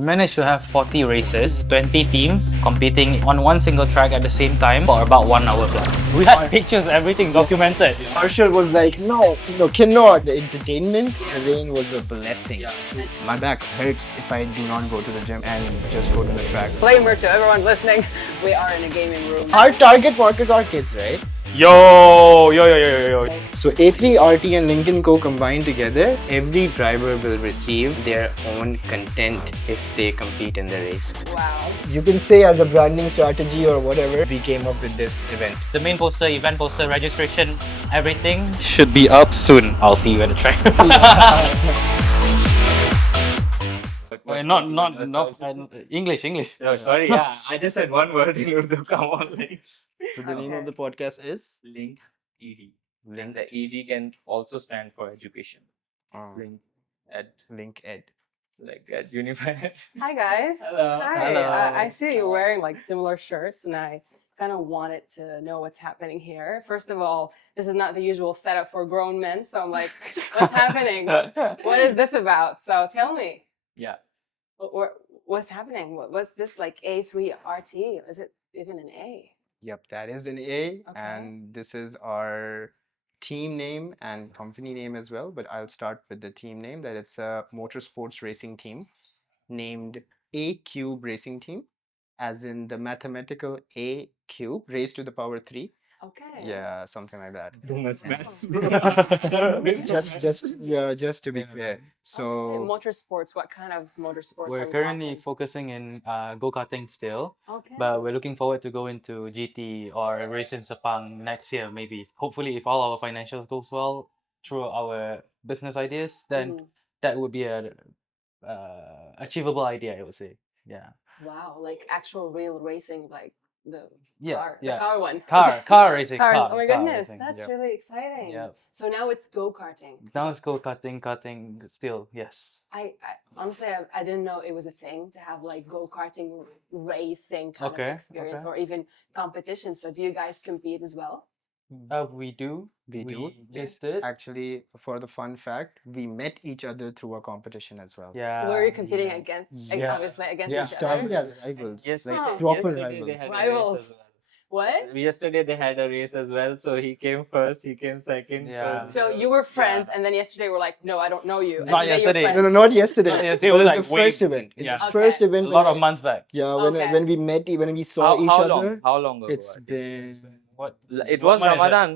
We managed to have 40 races, 20 teams competing on one single track at the same time for about 1 hour plus. We had pictures, everything documented. Arshad was like, no, cannot. The entertainment, the rain was a blessing. My back hurts if I do not go to the gym and just go to the track. Disclaimer to everyone listening, we are in a gaming room. Our target markets are kids, right? Yo. So A3RT and Link&Co combined together, every driver will receive their own content if they compete in the race. Wow. You can say as a branding strategy or whatever, we came up with this event. The main poster, event poster, registration, everything should be up soon. I'll see you at the track. Not English. No, sorry, yeah. I just said one word in Urdu. Come on, like. So the name of the podcast is? Link ED. And the ED can also stand for education. Link Ed. Link Ed. Like at Unified. Hi guys. Hello. Hi. Hello. I see you're wearing like similar shirts, and I kind of wanted to know what's happening here. First of all, this is not the usual setup for grown men, so I'm like, what's happening? What is this about? So tell me. Yeah. What's happening? What's this like A3RT? Is it even an A? Yep, that is an A, Okay. and this is our team name and company name as well. But I'll start with the team name. That it's a motorsports racing team named A Cube Racing Team, as in the mathematical A cube raised to the power 3. Okay. Yeah, something like that. Too much maths. just to be clear. Okay, So motorsports. What kind of motorsports? We're are we currently talking? focusing in go-karting still, Okay. but we're looking forward to go into GT or race in Sepang next year maybe. Hopefully, if all our financials goes well through our business ideas, then Mhm. that would be a achievable idea, I would say. Yeah. Wow, like actual real racing, like the Yeah, car, yeah. the car one. Car racing. Cars. Car, Oh my car goodness, racing, that's yep. really exciting. Yep. So now it's go-karting. Now it's go-karting, karting still, yes. I honestly, I didn't know it was a thing to have like go-karting racing kind Okay, of experience okay. or even competition. So do you guys compete as well? We do. we do. Just did. Actually, for the fun fact, we met each other through a competition as well. Yeah. Were you competing against, Yes. obviously against Yeah. We each started other? as rivals, Yesterday- like Oh. proper yesterday they rivals. had a Rivals. race as well. What? Yesterday they had a race as well, so he came first, he came second. Yeah. So you were friends, and then yesterday we're like, no, I don't know you. And Not today you're yesterday. friends. No, not yesterday. Not yesterday, it But was in like the way- first event. In yeah. the Okay. first A event, lot of months back. yeah, Okay. when we met, when we saw each how other, long? How long ago? it's I think? been What? It was What month is it? Ramadan.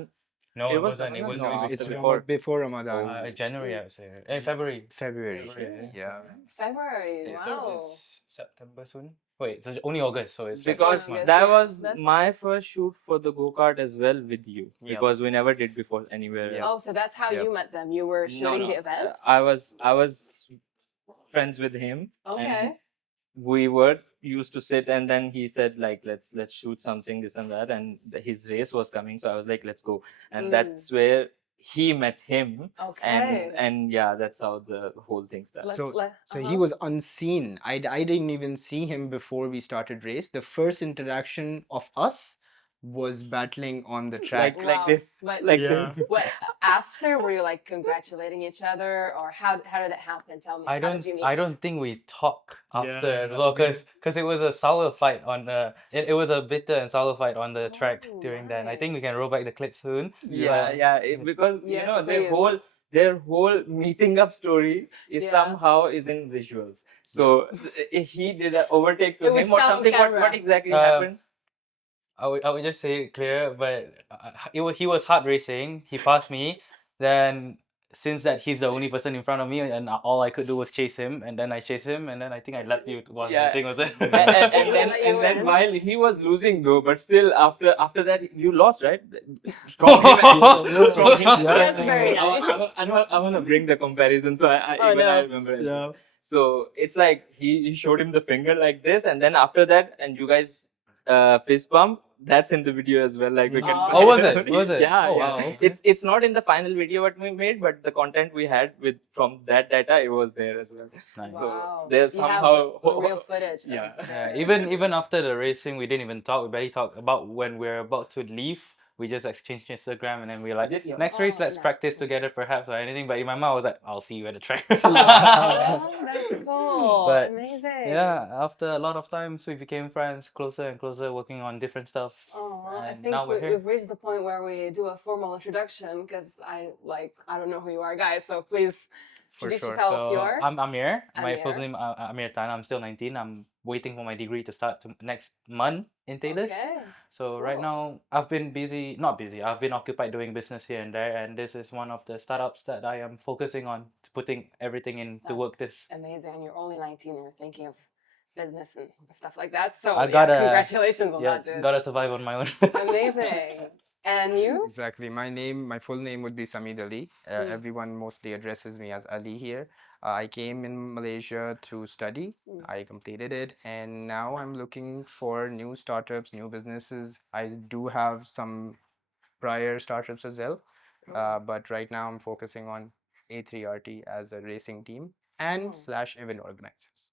No, It it was wasn't. It Ramadan? was No, maybe it's before. before Ramadan. January, I would say. February. February. February, Yeah. February. Yeah, Wow. so it's September soon. Wait, so only August, so it's like Because 6 months. that Yeah, was that's- my first shoot for the go-kart as well with you. Yep. Because we never did before anywhere Yep. Oh, else. so that's how Yep. you met them. You were shooting the event. I was friends with him. Okay. And we were used to sit, and then he said like let's shoot something, this and that, and his race was coming, so I was like let's go, and that's where he met him, Okay. and yeah, that's how the whole thing started. So he was unseen. I didn't even see him before we started race. The first interaction of us was battling on the track. like Wow. this, But- like Yeah. this. What after were you like congratulating each other, or how did that happen? Tell me. I How did you meet? don't think we talk after Yeah, because it was a sour fight on it was a bitter and sour fight on the track Oh, during then. I nice. think we can roll back the clip soon. Yeah, because Yes, you know please. their whole meeting up story is Yeah. somehow is in visuals. So he did an overtake to It was him or shot on something. camera. What exactly Um, happened? I would just say it clear, but he was hard racing. He passed me. Then since that he's the only person in front of me, and all I could do was chase him, and then I chased him, and then I think I left you while Yeah. the thing was it. And then win. while he was losing though, but still after that you lost, right? From him, from him. That's very nice. I want to bring the comparison, so I Oh, no. remember as well. So it's like he showed him the finger like this, and then after that, and you guys fist bump. That's in the video as well. Like we can. Oh, was it? Was it? Yeah, Oh, yeah. wow. It's not in the final video what we made, but the content we had with from that data, it was there as well. Nice. So Wow. there's You have somehow the real footage. Yeah. Of Yeah, the- even after the racing, we didn't even talk. We barely talked about when we're about to leave we just exchanged Instagram, and then we were like, Is it your- next race, Oh, let's nice. practice together, perhaps, or anything. But in my mind, I was like, I'll see you at the track. Oh, that's cool. But Amazing. yeah, after a lot of times, we became friends, closer and closer, working on different stuff. Oh, I And think now we're here. we've reached the point where we do a formal introduction because I don't know who you are, guys. So please For introduce sure. yourself. So You're I'm Amir. My Amir. full name Amir Tan. I'm still 19. I'm waiting for my degree to start next month in Taylor's. Okay. So right Cool. now I've been busy, not busy. I've been occupied doing business here and there, and this is one of the startups that I am focusing on, putting everything in to work That's this. amazing. And you're only 19 and you're thinking of business and stuff like that. So I yeah, gotta- congratulations on Yeah, that, dude. gotta survive on my own. Amazing. And you? Exactly. My full name would be Samid Ali. Everyone mostly addresses me as Ali here. I came in Malaysia to study. I completed it, and now I'm looking for new startups, new businesses. I do have some prior startups as well, but right now I'm focusing on A3RT as a racing team and Oh. slash event organizers.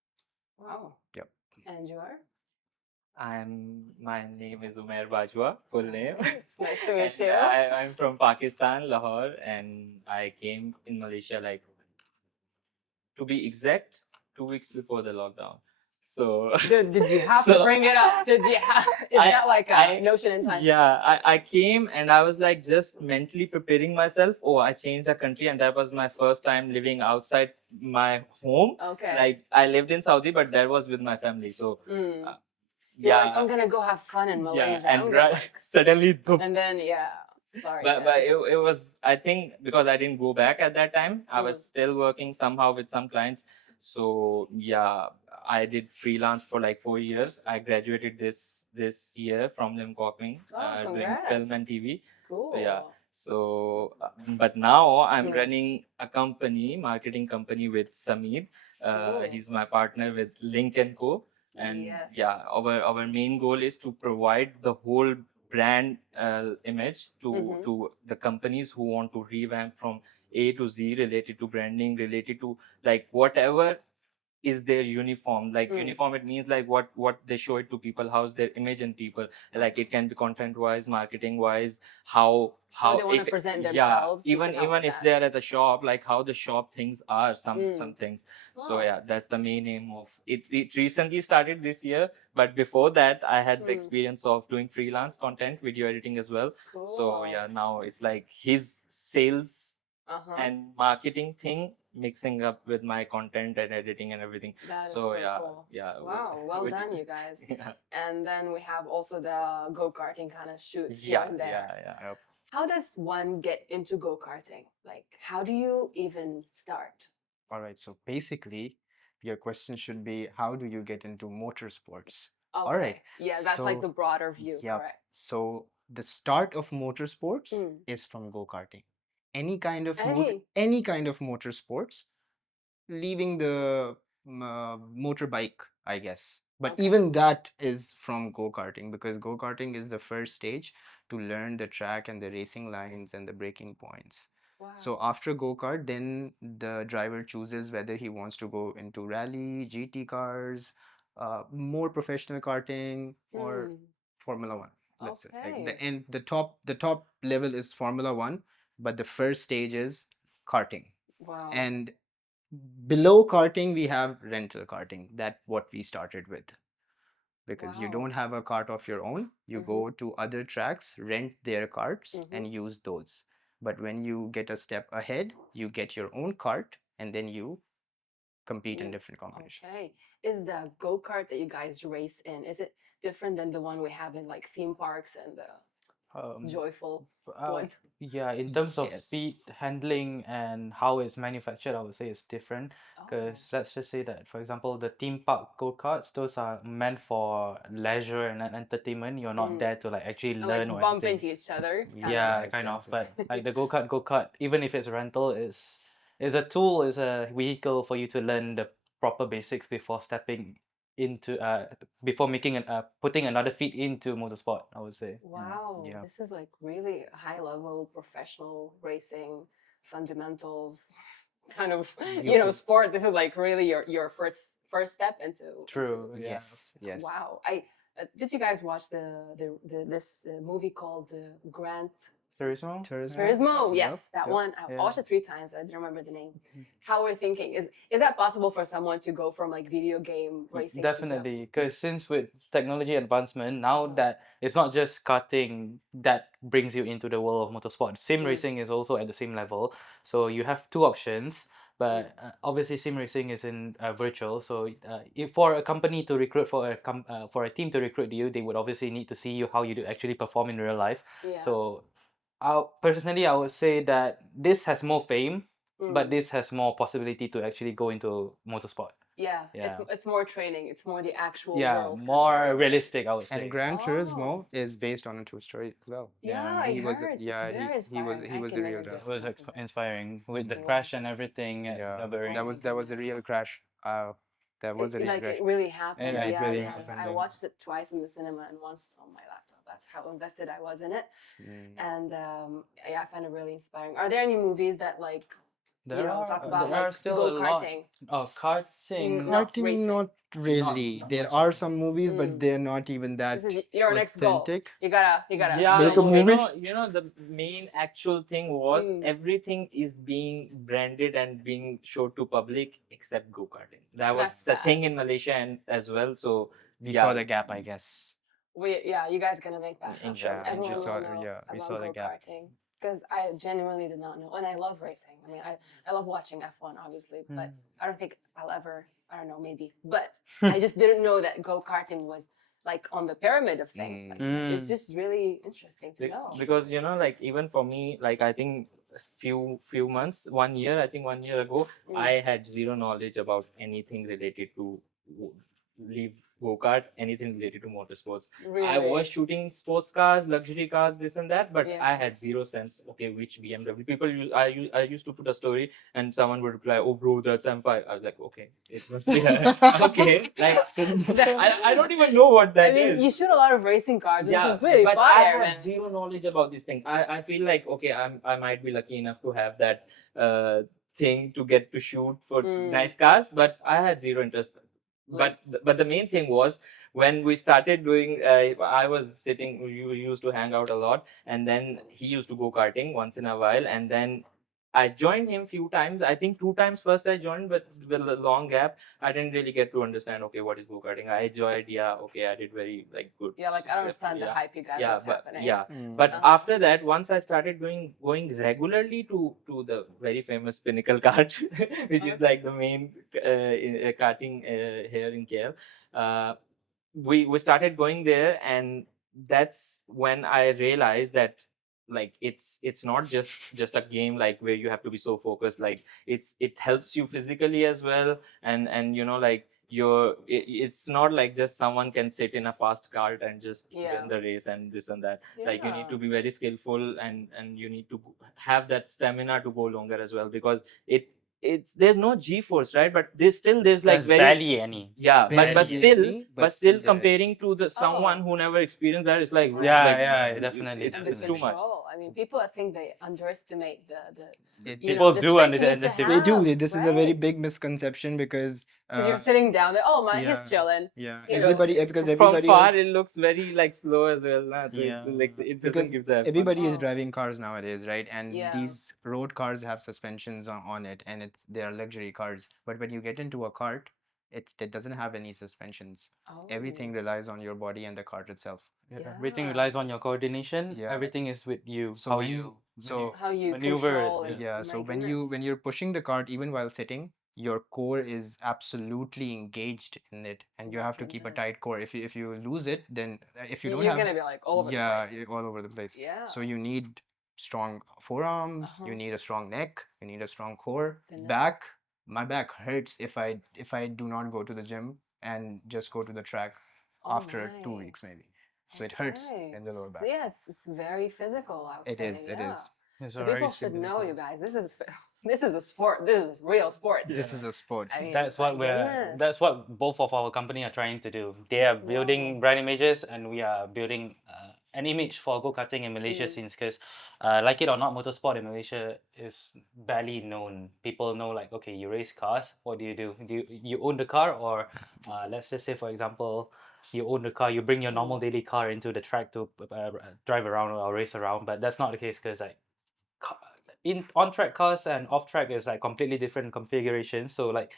Wow. Yep. And you are? My name is Umair Bajwa, full name. It's nice to meet And you. I'm from Pakistan, Lahore, and I came in Malaysia, like, to be exact, 2 weeks before the lockdown. So Did you have to So- bring it up? Did you have, is I- that like a I- notion in time? Yeah, I came and I was like just mentally preparing myself. Oh, I changed the country, and that was my first time living outside my home. Okay. Like, I lived in Saudi, but that was with my family. So You're yeah, like, I'm gonna go have fun in Malaysia. yeah, I'm and gonna, like, suddenly and then sorry. but it was, I think, because I didn't go back at that time, I was still working somehow with some clients. So yeah, I did freelance for like 4 years. I graduated this year from Lim&Co, doing congrats. film and TV. Cool. So yeah, but now I'm Mm. running a company, marketing company with Samid. Cool. He's my partner with Link&Co. And Yes. yeah, our main goal is to provide the whole brand image to the companies who want to revamp from A to Z, related to branding, related to like whatever is their uniform. Like uniform, it means like what they show it to people, how's their image in people. Like it can be content wise, marketing wise, how they want to if- present yeah, themselves. you even can help even with if that. they're at the shop, like how the shop things are, some things. So Wow. yeah, that's the main aim of it. It recently started this year, but before that I had the experience of doing freelance content, video editing as well. Cool. So yeah, now it's like his sales and marketing thing mixing up with my content and editing and everything. That is So so yeah, cool. yeah. Wow, well which- done, you guys. Yeah, And then we have also the go-karting kind of shoots here yeah, and there. yeah. Yep. How does one get into go-karting? Like, how do you even start? All right. So basically, your question should be, how do you get into motorsports? Okay. All right. Yeah, that's like So, the broader view, Yep. correct? So the start of motorsports is from go-karting. Any kind of motorsports, leaving the motorbike, I guess. But Okay. even that is from go-karting, because go-karting is the first stage to learn the track and the racing lines and the braking points. Wow. So after go-kart, then the driver chooses whether he wants to go into rally, GT cars, more professional karting, or Formula One. Let's say like the top level is Formula One, but the first stage is karting. Wow. And below karting, we have rental karting. That's what we started with. Because you Wow. don't have a cart of your own, you go to other tracks, rent their carts, and use those. But when you get a step ahead, you get your own cart, and then you compete in different competitions. Okay. Is the go-kart that you guys race in, is it different than the one we have in like theme parks and the joyful one? Yeah, in terms of Yes. speed, handling, and how it's manufactured, I would say it's different. Because let's just say that, for example, the theme park go-karts, those are meant for leisure and entertainment. You're not there to like actually And, learn like or bump anything. into each other. Yeah, kind of. But like the go-kart, even if it's rental, is a tool, is a vehicle for you to learn the proper basics before stepping into before making putting another feet into motorsport, I would say. Wow, Yeah. this is like really high level professional racing fundamentals kind of sport. This is like really your first step into True. into- Yeah. Yes. Yes. Wow. Did you guys watch this movie called Grant Turismo? Turismo? Yes, that Yep. one. I Yeah. watched it 3 times. I don't remember the name. How we're thinking is that possible for someone to go from like video game racing? Definitely, because since with technology advancement, now Uh-huh. that it's not just karting that brings you into the world of motorsport, sim Mm. racing is also at the same level. So you have two options, but obviously sim racing is in virtual. So if for a company to recruit for a team to recruit you, they would obviously need to see you how you do actually perform in real life. Yeah. So, personally, I would say that this has more fame, but this has more possibility to actually go into motorsport. Yeah, Yeah. it's more training. It's more the actual Yeah, world. kind of more racing. realistic, I would say. And Gran Oh. Turismo is based on a true story as well. Yeah, I He was heard. yeah, It's very inspiring. he I was can a real never driver. It was get inspiring with the Wow. crash and everything at Yeah, Nürburgring. Oh my that was a goodness. real crash. That was a real Like crash. it really happened. Yeah, it Yeah, really yeah. happened, I yeah. watched it twice in the cinema and once on my laptop. That's how invested I was in it. And yeah, I find it really inspiring. Are there any movies that like talk about there are like still a lot. go-karting? Oh, karting. Not Karting, racing. not really. not There much. are some movies, but they're not even that This is your next goal. authentic. You gotta Yeah, Make a movie? the main actual thing was Mm. everything is being branded and being showed to public except go-karting. That was That's the sad. thing in Malaysia and as well. So We yeah. saw the gap, I guess. You guys gonna make that happen. Inshallah, Everyone we saw, will know we about saw the gap. go-karting. Because I genuinely did not know, and I love racing. I mean, I love watching F1, obviously, but I don't think I'll ever. I don't know, maybe, but I just didn't know that go-karting was like on the pyramid of things. Like, it's just really interesting to know. Because like even for me, like I think few months, 1 year, I think 1 year ago, I had zero knowledge about anything related to leave go-kart, anything related to motorsports. Really? I was shooting sports cars, luxury cars, this and that, but Yeah. I had zero sense. Okay, which BMW? I used to put a story, and someone would reply, "Oh, bro, that's M5." I was like, "Okay, it must be okay." Like I don't even know what that is. I mean, you shoot a lot of racing cars. Yeah, This is really but fire, I have man. zero knowledge about this thing. I feel like okay, I might be lucky enough to have that thing to get to shoot for nice cars, but I had zero interest. But the main thing was when we started doing I was sitting, we used to hang out a lot, and then he used to go karting once in a while, and then I joined him few times. I think 2 times first I joined, but with a long gap, I didn't really get to understand. Okay, what is go karting? I enjoyed. Yeah, okay, I did very like good. Yeah, like I don't understand the hype you guys. Yeah, what's but happening. yeah, but after that, once I started going regularly to the very famous Pinnacle Kart, which is like the main karting here in KL. We started going there, and that's when I realized that like it's not just a game like where you have to be so focused. Like it helps you physically as well, and like it's not like just someone can sit in a fast cart and just win the race and this and that. Like you need to be very skillful, and you need to have that stamina to go longer as well, because there's no G-force, right? But there's like There's very barely any. yeah, but Barely any, but still still there comparing is. to the someone who never experienced that, it's like Yeah, definitely, it's And the too much. control. I mean, people I think they underestimate the People the do strength you need to underestimate. They do. have, This is a very right? big misconception because Because you're sitting down there. Oh my, yeah, he's chilling. yeah, You know, everybody because From everybody far, is, it looks very like slow as well. Nah? yeah, Like it because doesn't give that. everybody is Oh. driving cars nowadays, right? And Yeah. these road cars have suspensions on it, and they are luxury cars. But when you get into a cart, it doesn't have any suspensions. Everything Oh. relies on your body and the cart itself. Everything Yeah. relies on your coordination. Yeah. Everything is with you. So how when you How you maneuver it, control it. yeah, My so goodness. when you're pushing the cart, even while sitting, your core is absolutely engaged in it, and you My have to keep a goodness. tight core. If you lose it, then if you don't You're have, gonna be like all over the place. all over the place. Yeah. So you need strong forearms, you need a strong neck, you need a strong core. The neck. Back, my back hurts if I do not go to the gym and just go to the track Oh after 2 my. weeks maybe. So it hurts Okay. in the lower back. So yeah, it's very physical. I would It say. is, it yeah. is. It's So very people should know, significant. you guys. This is a sport. This is real sport. This is a sport. I mean, That's my what goodness. that's what both of our company are trying to do. They are building brand images, and we are building an image for go-karting in Malaysia, Mm. since because like it or not, motorsport in Malaysia is barely known. People know like, okay, you race cars. What do? You own the car, or let's just say, for example, you own the car, you bring your normal Mm. daily car into the track to drive around or race around. But that's not the case, because like in on-track cars and off-track is like completely different configurations. So like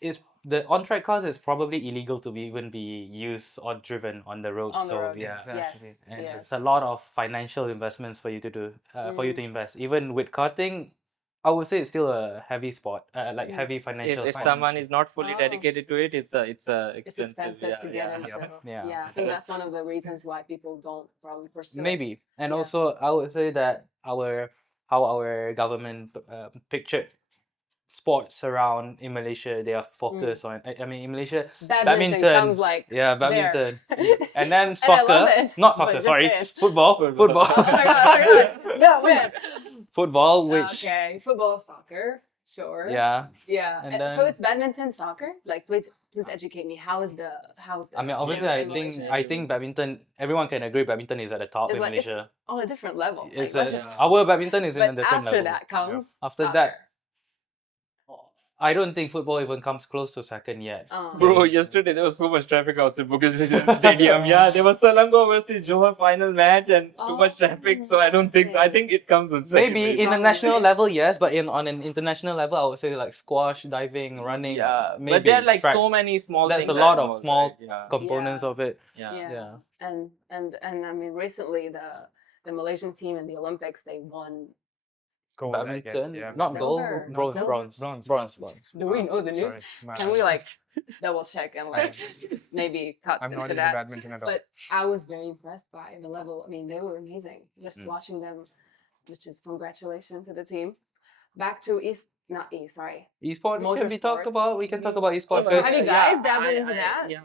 is the on-track cars is probably illegal to be even be used or driven on the road. On the So road. yeah, Exactly. Yes. and Yes. it's a lot of financial investments for you to do, for you Mm. to invest. Even with karting, I would say it's still a heavy sport, like Mm. heavy financial If sport. someone is not fully Oh. dedicated to it, it's It's expensive. expensive to get into. Yeah. Yeah, I think that's one of the reasons why people don't probably pursue it. Maybe, and Yeah. also I would say that how our government pictured sports around in Malaysia, they are focused on. I mean, in Malaysia, Badminton badminton, comes like yeah, there. badminton, and then And I love soccer, it, not but soccer, just sorry, saying. football, football, Oh my god, oh my god. Yeah, man. football, which Okay, football, soccer, sure. yeah, Yeah. and So then it's badminton, soccer. Like, please educate me. How's the I mean, game obviously, in Malaysia? I think badminton. Everyone can agree, badminton is at the top It's in like it's Malaysia. on a different level. Like, It's let's a, just. our badminton is in a But different after level. that comes After soccer. that, I don't think football even comes close to second yet. Bro, Yes. yesterday there was so much traffic outside Bukit Stadium. Yeah, there was Selangor versus Johor final match and too much traffic. So I don't think so. I think it comes on second. Maybe in a national level, yes, but on an international level, I would say like squash, diving, running. Yeah, maybe but there are like so tracks. many small There's things. a lot of involved, small right? Yeah. components Yeah. of it. Yeah. Yeah. And I mean, recently the Malaysian team in the Olympics, they won. Gold, I guess. Badminton, Yeah. not gold, Silver. bronze, Silver? bronze. Do we know the news? Sorry, my Can we bad. like double check and like maybe cut I'm not into into that? badminton at all. But I was very impressed by the level. I mean, they were amazing. Just Mm. watching them, which is congratulations to the team. Back to sorry. Esport can be talked Motorsport. about. We can talk about esports. Esport. Have 'cause- you guys dabbled into that? Yeah.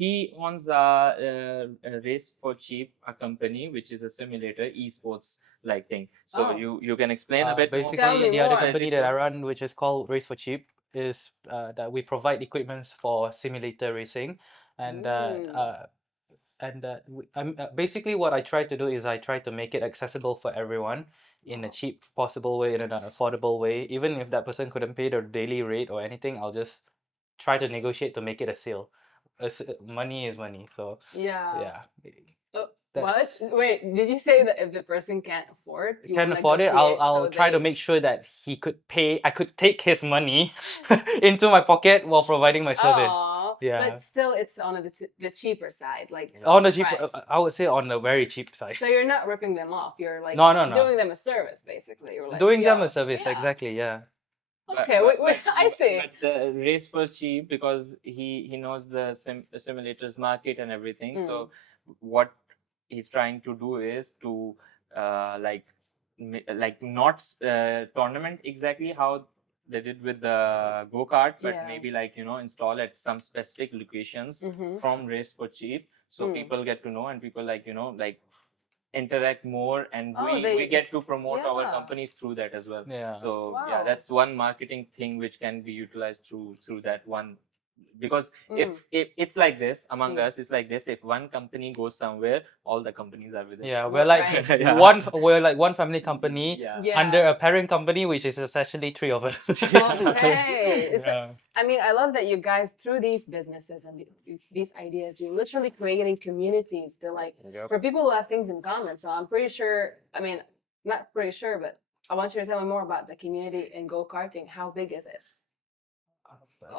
He owns a Race for Cheap, a company which is a simulator esports like thing. So Oh. you can explain a bit more. basically, Tell me the other more. company that I run, which is called Race for Cheap, is that we provide equipments for simulator racing, and basically what I try to do is I try to make it accessible for everyone in a cheap possible way, in an affordable way. Even if that person couldn't pay their daily rate or anything, I'll just try to negotiate to make it a sale. Money is money, so Yeah. yeah. What? That's- Wait, did you say that if the person can't afford, you Can't will afford it, negotiate I'll so try to they- make sure that he could pay. I could take his money into my pocket while providing my service. Aw, Yeah. But still, it's on the cheaper side, like On the cheap, price. I would say on the very cheap side. So you're not ripping them off. You're like No. doing them a service, basically. You're like, Doing them "Yo, a service, yeah." exactly. Yeah. Okay, wait, I see. But the Race for Cheap, because he knows the simulators market and everything. Mm. So what he's trying to do is to like not tournament exactly how they did with the go-kart, but Yeah. maybe like install at some specific locations Mm-hmm. from Race for Cheap, so Mm. people get to know and people like interact more, and Oh, we they- get to promote our yeah. companies through that as well. Yeah. So Wow. yeah, that's one marketing thing which can be utilized through that one. Because Mm. if it's like this among Mm. us, it's like this. If one company goes somewhere, all the companies are with it. Yeah, That's we're like right. Yeah. we're like one family company Yeah. Yeah. under a parent company, which is essentially three of us. Okay. It's Yeah. I mean, I love that you guys, through these businesses and these ideas, you're literally creating communities to like Yep. for people who have things in common. So I'm pretty sure. I mean, not pretty sure, but I want you to tell me more about the community in go-karting. How big is it?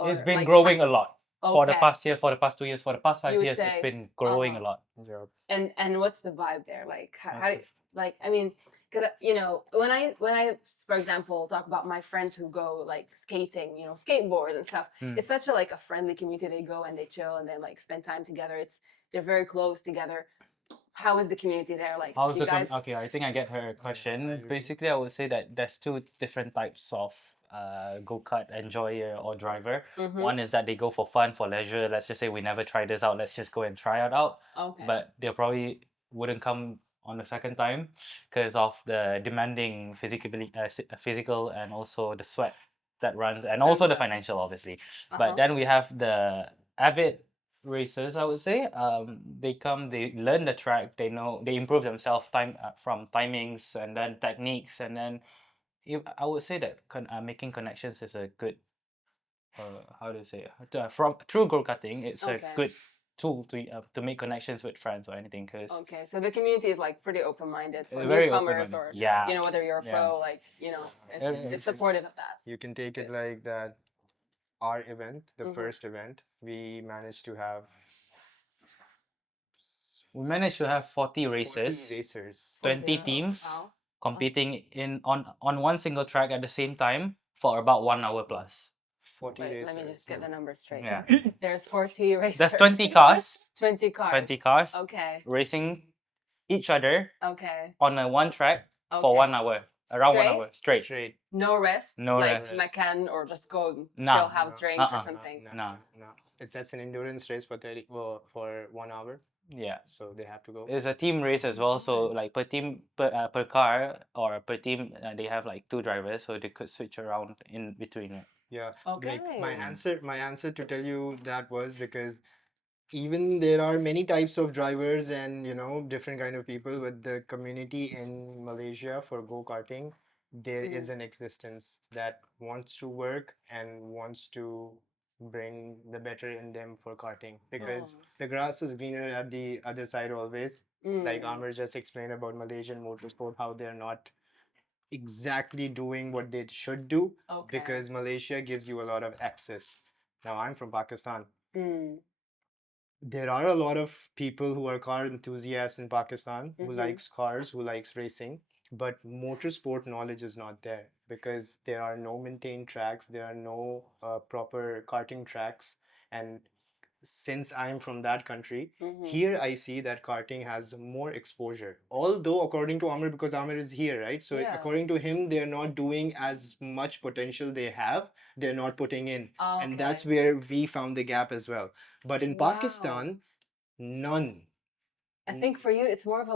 It's Or, been like, growing a lot for the Okay. past year, for the past 2 years, for the past 5 You would years. It's say, been growing a uh-huh. lot. Yep. And what's the vibe there? Like how That's just- like I mean, cause when I for example talk about my friends who go like skating, skateboards and stuff. Hmm. It's such a friendly community. They go and they chill and they like spend time together. They're very close together. How is the community there? Like How's you the guys? okay? I think I get her question. agree. Basically, I would say that there's two different types of go-kart enjoyer or driver. Mhm. One is that they go for fun, for leisure. Let's just say we never tried this out. Let's just go and try it out. Okay. But they probably wouldn't come on the second time because of the demanding physical and also the sweat that runs, and also the sweat. financial, obviously. Uh-huh. But then we have the avid racers, I would say. They come, they learn the track, they know, they improve themselves from timings and then techniques, and then I would say that making connections is a good, how do you say, from through go karting, it's a Okay. good tool to make connections with friends or anything, because Okay, so the community is like pretty open-minded for very newcomers, open-minded. or Yeah, whether you're a yeah. pro, like Uh, it's supportive of that. You can take it good. like that. Our event, the Mhm. first event, we managed to have we managed to have 40 40 racers, racers. 20 40. teams Wow. competing on one single track at the same time for about 1 hour plus. 40 Wait, racers. let me just get the numbers straight. Yeah. There's 40 racers. There's 20 cars, 20 cars. 20 cars Okay. racing each other Okay. on a one track for Okay. 1 hour, around 1 Straight? hour straight. Straight. No rest. No like rest. Mecan, or just go Nah. chill, have No, drink or uh-uh. something. No. That's an endurance race for 30, well, for 1 hour. Yeah. So they have to go. It's a team race as well, so like per team, per car or per team, they have like 2 drivers, so they could switch around in between it. Yeah. Okay. Like my answer to tell you that was because even there are many types of drivers and different kind of people, but the community in Malaysia for go-karting, there is an existence that wants to work and wants to bring the better in them for karting, because the grass is greener at the other side always. Like Amr just explained about Malaysian motorsport, how they're not exactly doing what they should do, Okay. because Malaysia gives you a lot of access. Now I'm from Pakistan. There are a lot of people who are car enthusiasts in Pakistan who likes cars, who likes racing, but motorsport knowledge is not there because there are no maintained tracks, there are no proper karting tracks. And since I'm from that country, here I see that karting has more exposure. Although, according to Amr, because Amr is here, right? So, Yeah. according to him, they're not doing as much potential they have, they're not putting in. And that's where we found the gap as well. But in Pakistan, none. I think for you, it's more of a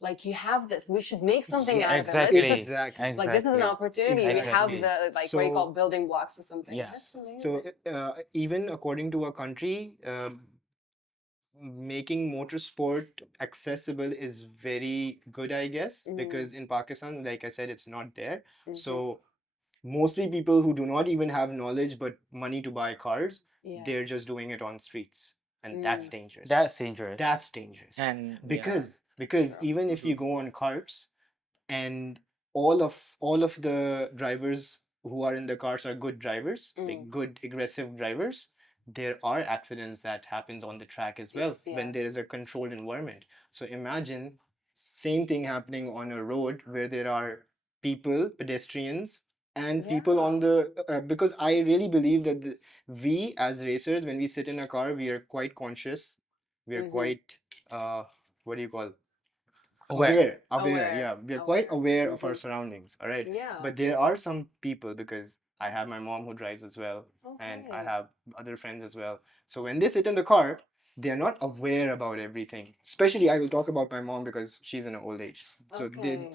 like you have this. We should make something out of it. Exactly. Let's just, Exactly. like this is an opportunity. We have Exactly. the what do you call building blocks or something. Yeah. That's amazing. So, even according to a country, making motorsport accessible is very good, I guess, because in Pakistan, like I said, it's not there. So mostly people who do not even have knowledge but money to buy cars, they're just doing it on streets, and that's dangerous. That's dangerous. That's dangerous. And Because even if you go on carts and all of the drivers who are in the cars are good drivers, like good aggressive drivers, there are accidents that happens on the track as well when there is a controlled environment. So imagine same thing happening on a road where there are people, pedestrians, and people on the because I really believe that we as racers, when we sit in a car, we are quite conscious, we are quite what do you call, aware. Yeah, we are quite aware of our surroundings. All right. Yeah. But there are some people, because I have my mom who drives as well, and I have other friends as well. So when they sit in the car, they are not aware about everything. Especially, I will talk about my mom because she's in an old age. So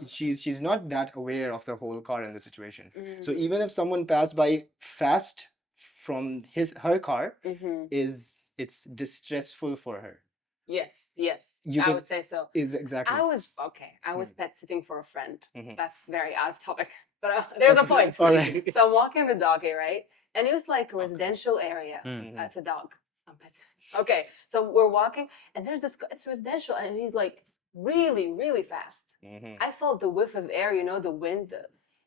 she's not that aware of the whole car and the situation. So even if someone passed by fast from her car, it's distressful for her. Yes, You I can- would say so. Is exactly. I was pet sitting for a friend. That's very out of topic, but there's a point. All right. So I'm walking the dog here, right? And it was like a residential area. That's a dog. I'm pet sitting. Okay, so we're walking, and there's this. It's residential, and he's like really, really fast. I felt the whiff of air, the wind,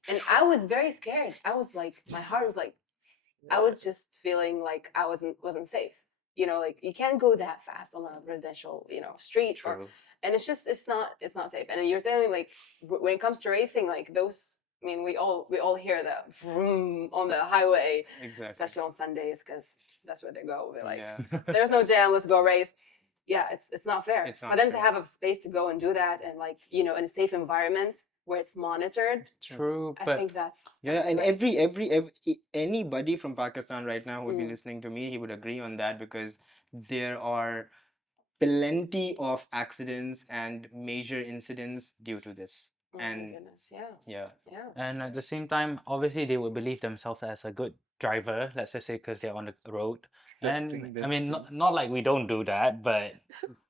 and I was very scared. I was like, my heart was like, I was just feeling like I wasn't safe. Like you can't go that fast on a residential, street. And it's not safe. And you're telling me, like, when it comes to racing, like those, I mean, we all hear the vroom on the highway, Exactly. especially on Sundays, because that's where they go. We're like, Yeah. there's no jam, let's go race. Yeah, it's not fair. It's not For them to fair. have a space to go and do that, and like, in a safe environment where it's monitored, True, I but think that's Yeah, and great. every anybody from Pakistan right now who would be listening to me, he would agree on that, because there are plenty of accidents and major incidents due to this. Oh my goodness, yeah. and at the same time, obviously they would believe themselves as a good driver. Let's just say because they're on the road, And I mean, not like we don't do that, but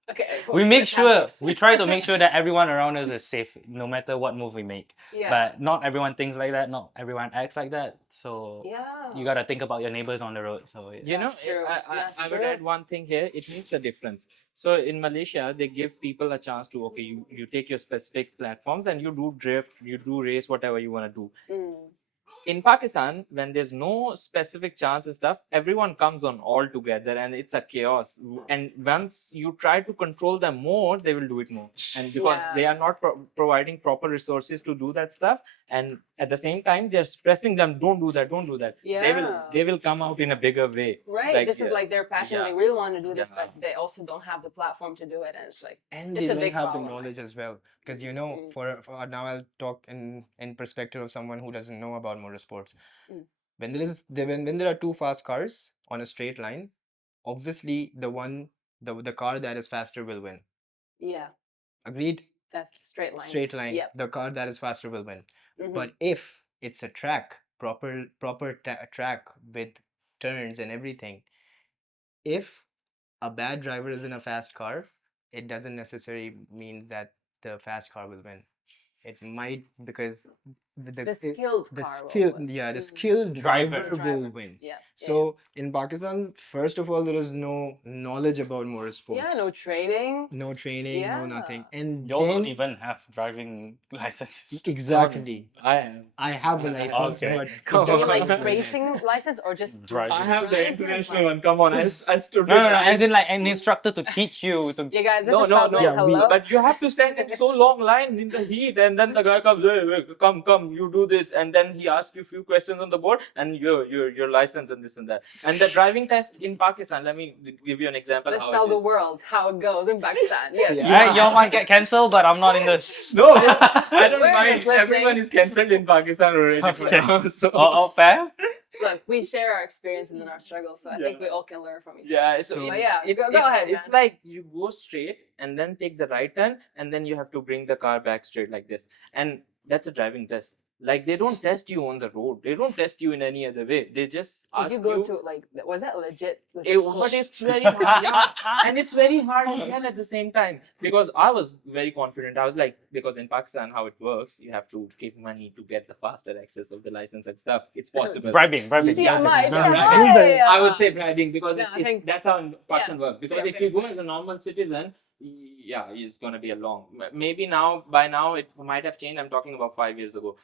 Okay. we make what's happening? sure, we try to make sure that everyone around us is safe, no matter what move we make. Yeah. But not everyone thinks like that, not everyone acts like that. So Yeah. you gotta think about your neighbors on the road. So You know, That's true. That's I would true. add one thing here. It makes a difference. So in Malaysia, they give people a chance to, okay, you take your specific platforms and you do drift, you do race, whatever you want to do. Mm. In Pakistan, when there's no specific chance and stuff, everyone comes on all together and it's a chaos. And once you try to control them more, they will do it more. And because Yeah. they are not providing proper resources to do that stuff, and at the same time they're stressing them, don't do that, don't do that. Yeah. They will come out in a bigger way. Right. Like, This is like their passion. yeah. They really want to do this, Yeah. but they also don't have the platform to do it, and it's like And It's they a don't big have the problem. knowledge as well. Because you know, Mm. for now I'll talk in perspective of someone who doesn't know about motorsports. Mm. When there are two fast cars on a straight line, obviously the car that is faster will win. yeah, Agreed? that's the straight line. Straight line. Yep. The car that is faster will win. Mhm. But if it's a track, proper track with turns and everything, if a bad driver is in a fast car, it doesn't necessarily means that the fast car will win. It might, because the skilled the car will skill win. the Mhm. skilled driver Driver. will win. Yeah. So in Pakistan, first of all, there is no knowledge about motorsports. Yeah, no training. No training, no nothing. Yeah. And y'all don't then even have driving licenses. exactly, I am. I have a license, Okay. but Come it Do you doesn't like mean to win. racing license or just Driving. I have the driver's international license? one. Come on, I stood. No, with- as in like an instructor to teach you to. Yeah, guys, this No, is no, public. no. Yeah, we- Hello. But you have to stand in so long line in the heat, and then the guy comes, hey, come, you do this, and then he asks you a few questions on the board, and your license and this and that. And the driving test in Pakistan. Let me give you an example. Let's how tell it the is. world how it goes in Pakistan. Yes. Yeah. Y'all might get cancelled, but I'm not in this. No, I don't We're just mind. listening. Everyone is cancelled in Pakistan already. for Okay. now, so. Oh, fair. Look, we share our experiences and our struggles, so I think Yeah. we all can learn from each Yeah, other. so So- But yeah, it's, go it's- ahead, It's man. like you go straight and then take the right turn, and then you have to bring the car back straight like this. And that's a driving test. Like, they don't test you on the road. They don't test you in any other way. They just ask Did you go to like? Was that legit? But it's very hard, yeah. And it's very hard as well at the same time, because I was very confident. I was like, because in Pakistan, how it works, you have to give money to get the faster access of the license and stuff. It's possible. Bribing. TMI, Yeah. I would TMI. say bribing, because Yeah, I it's think- that's how in Pakistan works. Because fair, if you go as a normal citizen, yeah, it's gonna be a long. Maybe by now it might have changed. I'm talking about 5 years ago.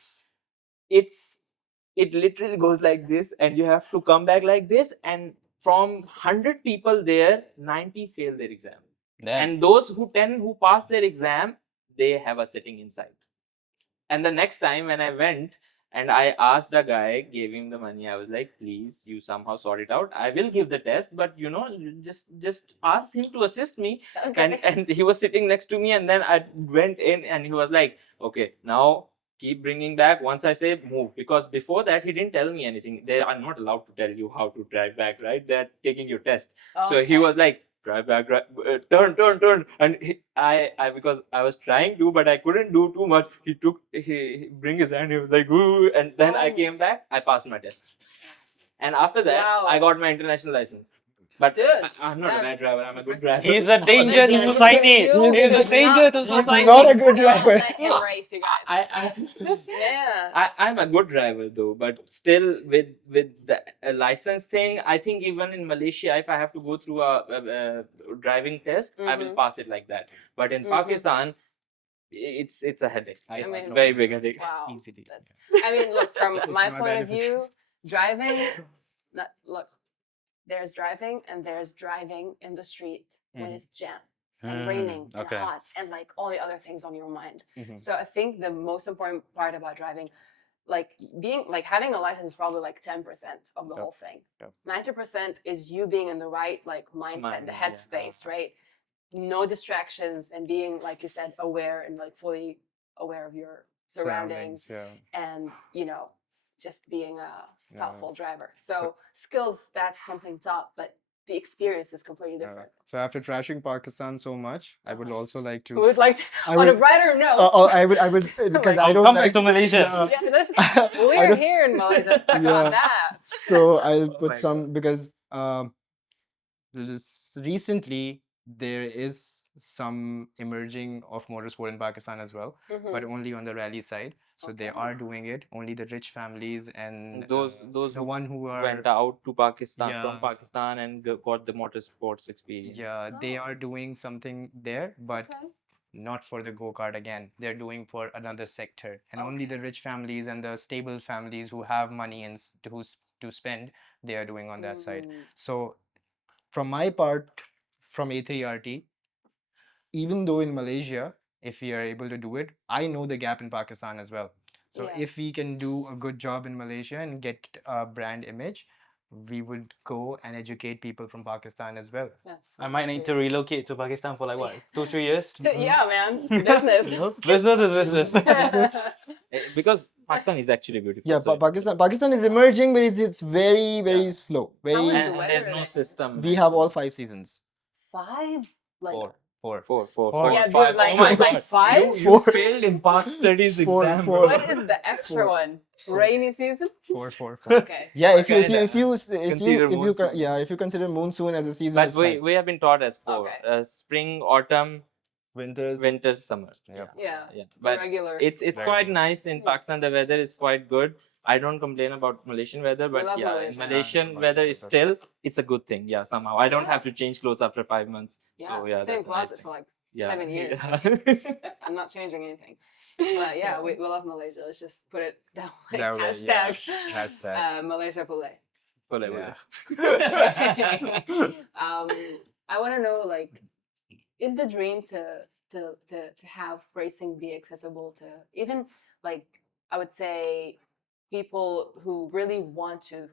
It literally goes like this, and you have to come back like this. And from 100 people there, 90 fail their exam. And those 10 who pass their exam, they have a sitting inside. And the next time when I went and I asked the guy, gave him the money, I was like, please, you somehow sort it out. I will give the test, but just ask him to assist me. Okay. And he was sitting next to me, and then I went in and he was like, okay, now keep bringing back. Once I say move, because before that he didn't tell me anything. They are not allowed to tell you how to drive back, right? They're taking your test. So he was like, drive back, turn, and I because I was trying to, but I couldn't do too much. He bring his hand, he was like, ooh, and then I Oh. came back, I passed my test, and after that Wow. I got my international license. But Dude, I'm not a that's bad driver. I'm a good impressive. driver. He's a danger to Listen, society. you He's a should danger not- to he's society. not a good driver. Let him race, you guys. Yeah. I'm a good driver though, but still with the license thing, I think even in Malaysia, if I have to go through a driving test, I will Mhm. pass it like that. But in Mhm. Pakistan, it's a headache. I It's mean- a very big headache. Wow. Easily. That's, I mean, look, from It's my not point of beneficial. view, driving, look, there's driving and there's driving in the street when Mhm. it's jam and raining and okay. hot and like all the other things on your mind. Mhm. So I think the most important part about driving, like having a license is probably like 10% of the Yep. whole thing. Yep. 90% is you being in the right like mindset, the Yeah. headspace, right? No distractions and being, like you said, aware and like fully aware of your surroundings Yeah. and just being a Yeah. thoughtful driver. So, So- skills, that's something top, but the experience is completely different. So after trashing Pakistan so much, I would also like to. Who would like to, I on a would- brighter note? I would because I I'll don't come like back to Malaysia. Yeah. yeah, let's, I we're don't- here in Malaysia. Let's talk Yeah. about that. So I'll Oh put my some because recently there is some emerging of motorsport in Pakistan as well, but only on the rally side. So they Okay. are doing it. Only the rich families and those the who one who went are out to Pakistan from yeah Pakistan and got the motorsports experience. yeah they Oh. are doing something there, but Okay. not for the go-kart again. They're doing for another sector, and only the Okay. rich families and the stable families who have money and to spend, they are doing on that side. Mm. So from my part, from A3RT, even though in Malaysia, if we are able to do it, I know the gap in Pakistan as well. So Yeah. if we can do a good job in Malaysia and get a brand image, we would go and educate people from Pakistan as well. That's I might need to great. relocate to Pakistan for like what, 2-3 years? So, yeah, man. Business. Yep. Business is business. Business. Because Pakistan is actually beautiful. Yeah, so Pakistan is emerging, but it's very Yeah. slow. How is Very. the and there's weather no there? system. We have all 5 seasons. 5? Like, Four. Four. Four, four, Four. four, yeah, dude, five. like, Oh my like God. 5? You Four. failed in Park Studies Four, exam. four. bro. What is the extra one? Rainy season? Four. Okay. Yeah, if you Consider monsoon. yeah, if you consider monsoon as a season, But it's fine. we have been taught as four: Okay. spring, autumn, Winters. winter, summer. Yep. Yeah. Yeah. The But regular. it's Very quite good. nice in Pakistan. The weather is quite good. I don't complain about Malaysian weather, We but love yeah, Malaysia. Malaysian Yeah, weather is Malaysia still it's a good thing. Yeah, somehow I don't Yeah. have to change clothes after 5 months. Yeah. So yeah, Same that's a nice closet thing. for like Yeah. 7 years. Yeah. I'm not changing anything. But yeah, we love Malaysia. Let's just put it that way. That way, Hashtag, yeah. Hashtag. Malaysia Pule. Pole, Yeah. pole. I want to know, like, is the dream to have racing be accessible to even, like, I would say people who really want to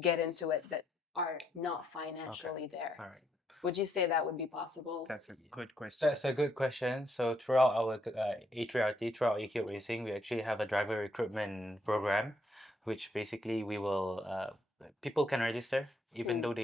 get into it but are not financially there? All right. Would you say that would be possible? That's a good question. That's a good question. So throughout our A3RT, throughout AQ Racing, we actually have a driver recruitment program, which basically we will people can register even Mm. though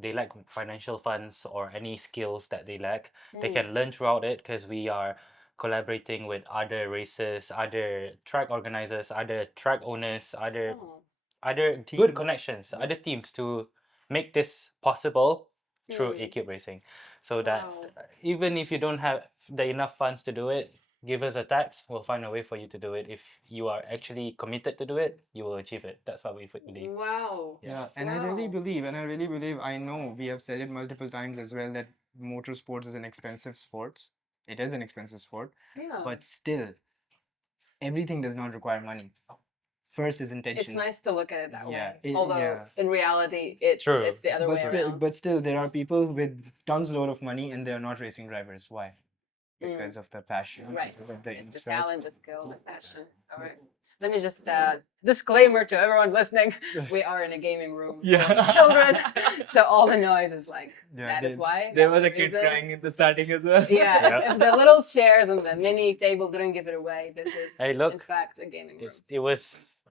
they lack financial funds or any skills that they lack. They Mm. can learn throughout it because we are collaborating with other racers, other track organizers, other track owners, other Oh. other Teams. good connections, other teams to make this possible through Mm. AQ Racing. So that Wow. even if you don't have the enough funds to do it, give us a tax. We'll find a way for you to do it. If you are actually committed to do it, you will achieve it. That's what we believe. Wow. Yeah, and I really Wow. believe, I know we have said it multiple times as well, that motorsports is an expensive sport. It is an expensive sport, Yeah. but still, everything does not require money. First is It's intentions. nice to look at it that Yeah, way. Although yeah. in reality, True. it's the other way around. But still, there are people with tons load of money and they are not racing drivers. Why? Mm. Because of the passion, Right. because of the It's interest. talent, just skill, and passion. All right. Let me just disclaimer to everyone listening: we are in a gaming room full of Yeah. children, so all the noise is like Yeah, that is why. There that's was the a kid reason. crying in the starting as well. Yeah, Yeah. if the little chairs and the mini table didn't give it away, this is Hey, in look, fact a gaming room. it was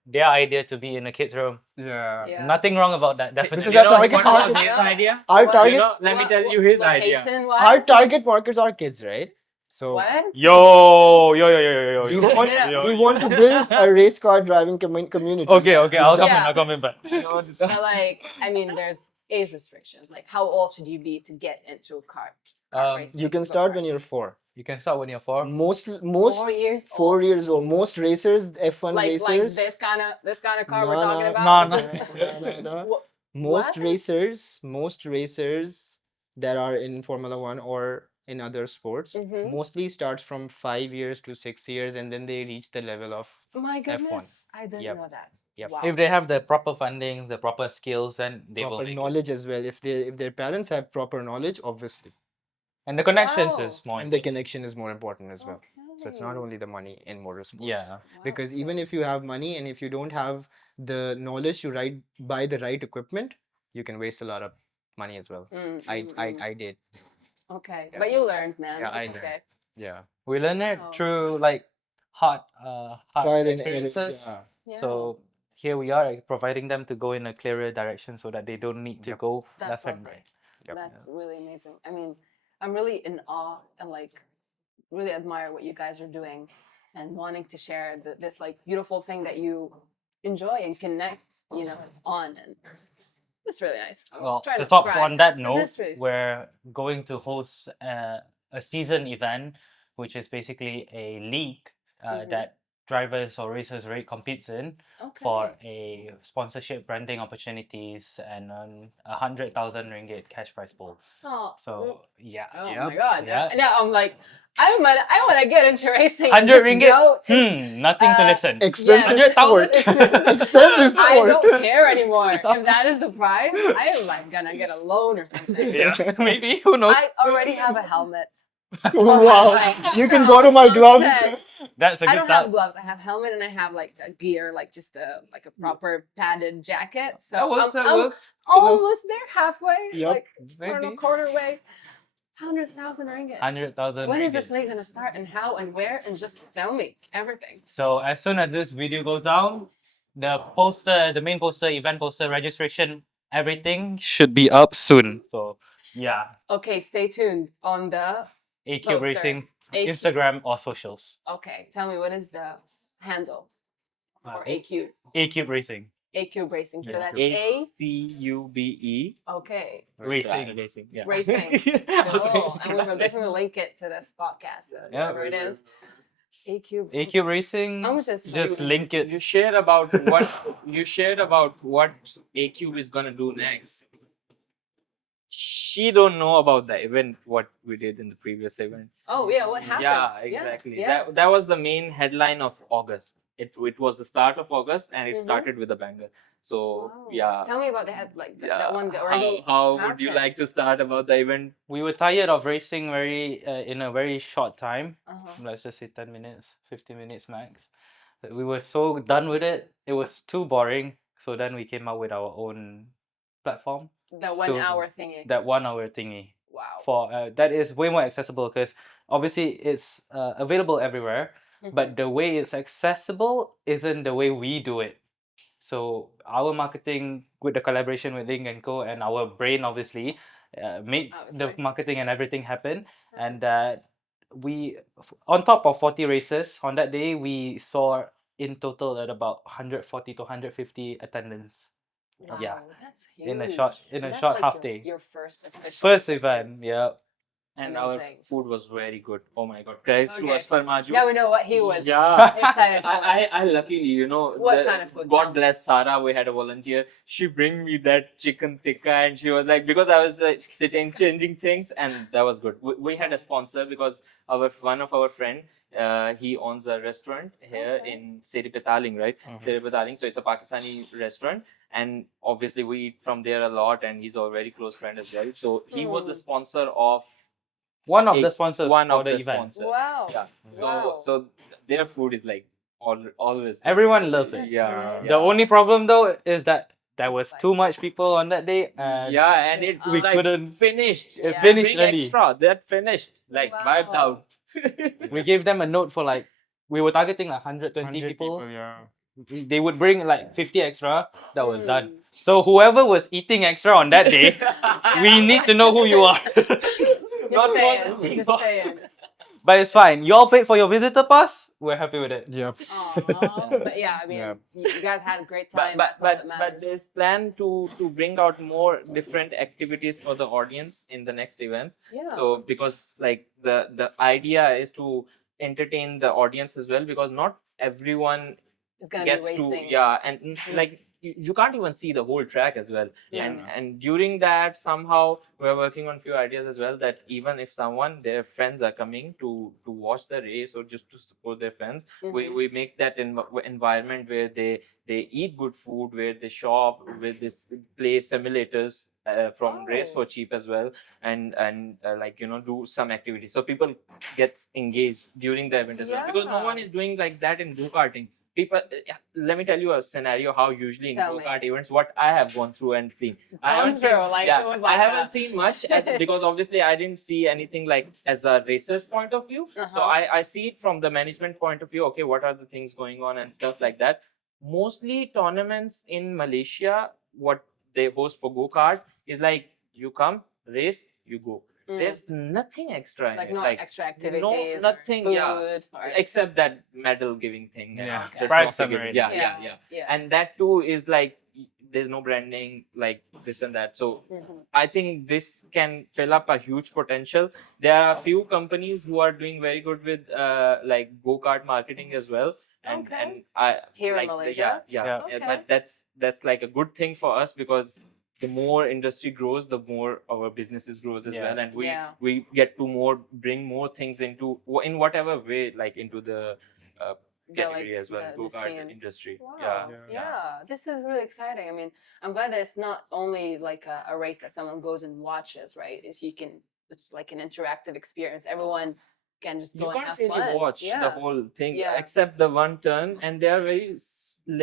their idea to be in a kids' room. Yeah. Yeah. Nothing wrong about that, definitely. Because You our know target what was market, his idea? our What? target, You know, let me tell you his idea. our target markets are kids, right? So What? Yo, yo, yo, yo, yo, yo, we yo. want Yeah. we want to build a race car driving community. Okay, I'll come in, Yeah. I'll come in, but But like, I mean, there's age restrictions. Like, how old should you be to get into kart racing? You can start when go-kart? you're 4. you can start when you're 4. Most 4 years old. 4 years old. Most racers, F1 Like racers. this kind of car we're No, talking no, about. no, This is- no. Wha- Most What? most racers that are in Formula One or in other sports Mhm. mostly starts from 5 years to 6 years, and then they reach the level of My goodness, I didn't Yep. know that. Yep. Wow. If they have the proper funding, the proper skills, then they will proper make it. knowledge as well. If their parents have proper knowledge, obviously, And the connections Wow. is more and the important. connection is more important as well. So it's not Okay. only the money in motorsports. Yeah. Wow, Because so- even if you have money and if you don't have the knowledge to buy the right equipment, you can waste a lot of money as well. Mm, I mm, mm. I did. Okay, Yeah. but you learned, man. Yeah, I It's learned. okay. Yeah. We learn it Wow. through like hard Trial and error. experiences. Yeah. Yeah. So here we are providing them to go in a clearer direction so that they don't need to Yep. go That's left and lovely. right. Yep. That's really amazing. I mean, I'm really in awe and like really admire what you guys are doing and wanting to share this like beautiful thing that you enjoy and connect, on. And That's really nice. Well, Try to to top brag. on that But note, that's really sweet. we're going to host a season event, which is basically a league that drivers or racers rate competes in for Okay. a sponsorship branding opportunities and ringgit cash prize pool. Oh, So yeah, oh Yep. my god. Yeah. Now I'm like, I want to get into racing. and 100 just ringgit. go Nothing to listen. Expensive Yes. sport. 100,000. Expensive I sport. don't care anymore. If that is the prize, I am like gonna get a loan or something. Yeah, maybe. Who knows? I already have a helmet. Wow. You can go to my gloves. Listen, That's a I good don't have start. gloves. I have helmet and I have like a gear, like just a proper padded jacket. So That works. That I'm works. almost there, halfway, Yep. like I don't know, Maybe. quarter way. 100,000 ringgit. 100,000. When is this ringgit. league gonna start and how and where? And just tell me everything. So as soon as this video goes out, the poster, the main poster, event poster, registration, everything should be up soon. So yeah, Okay, stay tuned on the AQ Poster. Racing, AQ. Instagram or socials. Okay, tell me what is the handle for A- AQ? AQ Racing. AQ Racing. So Yes. that's A. ACUBE. Okay. Racing. Racing. Yeah. Racing. Cool. And we will definitely link it to this podcast. So Yeah, whatever it we will. is. AQ. AQ Racing. I'm just Just link it. You shared about what AQ is gonna do next. She don't know about the event what we did in the previous event. Oh yeah, what happens? Yeah, exactly. Yeah. That was the main headline of August. It was the start of August and it Mhm. started with a banger. So Wow. yeah. Tell me about that, like Yeah. that one that already. How would you happened. like to start about the event? We were tired of racing in a very short time. Uh-huh. Let's just say 10 minutes, 15 minutes max. We were so done with it. It was too boring. So then we came up with our own platform. The Still- 1 hour thingy. That 1 hour thingy. Wow. For that is way more accessible because obviously it's available everywhere, but the way it's accessible isn't the way we do it. So our marketing with the collaboration with Link&Co and our brain obviously made the Obviously. marketing and everything happen, and that on top of 40 races on that day we saw in total at about 140 to 150 attendance. Wow, yeah. that's huge. In a short That's short like half your, day. Your first official. First event, yeah. And Amazing. our food was very good. Oh my god. Credits to Okay. us for Maju. Now we know what he was Yeah. excited for. I luckily, What kind of food? Tell God me. bless Sarah. We had a volunteer. She bring me that chicken tikka, and she was like, because I was like sitting changing things, and that was good. We had a sponsor because one of our friend, he owns a restaurant here Okay. in Seri Petaling, right? Mhm. Seri Petaling. So it's a Pakistani restaurant, and obviously we eat from there a lot, and he's a very close friend as well. So he was the sponsor of One of the sponsors one for of the the event. sponsor. Wow. Yeah. So Wow. so their food is like always good. Everyone loves it. That's Yeah. amazing. The only problem though is that there It's was spicy. too much people on that day, and Yeah, and it we like couldn't- finished. it Yeah. finished Bring early. extra. That finished. Like wiped Wow. out. We gave them a note for like we were targeting like 120 100 people. yeah. They would bring like 50 extra. That was Mm. done. So whoever was eating extra on that day, we need to know who you are. Just Not saying. more- Just saying. But it's fine. You all paid for your visitor pass. We're happy with it. Yep. Aw. But yeah, I mean, Yeah. you guys had a great but time. but that's all but, that but matters. there's plan to bring out more different activities for the audience in the next events. Yeah. So because like the idea is to entertain the audience as well, because not everyone it's gonna gets be to racing. and like you can't even see the whole track as well. Yeah. And during that somehow we're working on few ideas as well, that even if their friends are coming to watch the race or just to support their friends, Mhm. we make that environment where they eat good food, where they shop, where they play simulators from Race Oh. for Cheap as well, and like do some activities so people get engaged during the event as well, because no Yeah. one is doing like that in go-karting. People, let me tell you a scenario how usually in Tell me. go-kart events what I have gone through and seen. I Gone haven't through, seen, like, yeah, it was I like haven't that. seen much because obviously I didn't see anything like as a racer's point of view. So Uh-huh. I see it from the management point of view. Okay, what are the things going on and stuff like that. Mostly tournaments in Malaysia, what they host for go-kart is like you come, race, you go. Mm. There's nothing extra in Like it. no Like extra activities. nothing, Or yeah. food, or- except that medal giving thing. Yeah. Okay. the Prize trophy giving. summary. Yeah. Yeah. And that too is like there's no branding like this and that. So Mhm. I think this can fill up a huge potential. There are a few companies who are doing very good with like go-kart marketing as well. And Okay. and I Here in like Malaysia? Yeah. Okay. but that's like a good thing for us, because the more industry grows, the more our businesses grows as Yeah. well, and Yeah. we get to bring more things into in whatever way, like into the category as well, the go-kart scene. industry. Wow. Yeah. This is really exciting. I mean, I'm glad that it's not only like a race that someone goes and watches, right? It's like an interactive experience. Everyone can just You go and can't have really fun. watch the Yeah. whole thing Yeah. except the one turn, and there are very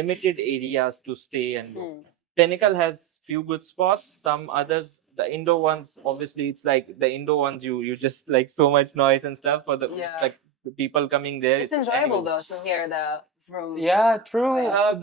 limited areas to stay and go. Hmm. Pinnacle has few good spots. Some others, the indoor ones, obviously it's like the indoor ones, you just like so much noise and stuff for the Yeah. like the people coming there. It's enjoyable anyways. though to hear the from. Yeah, true.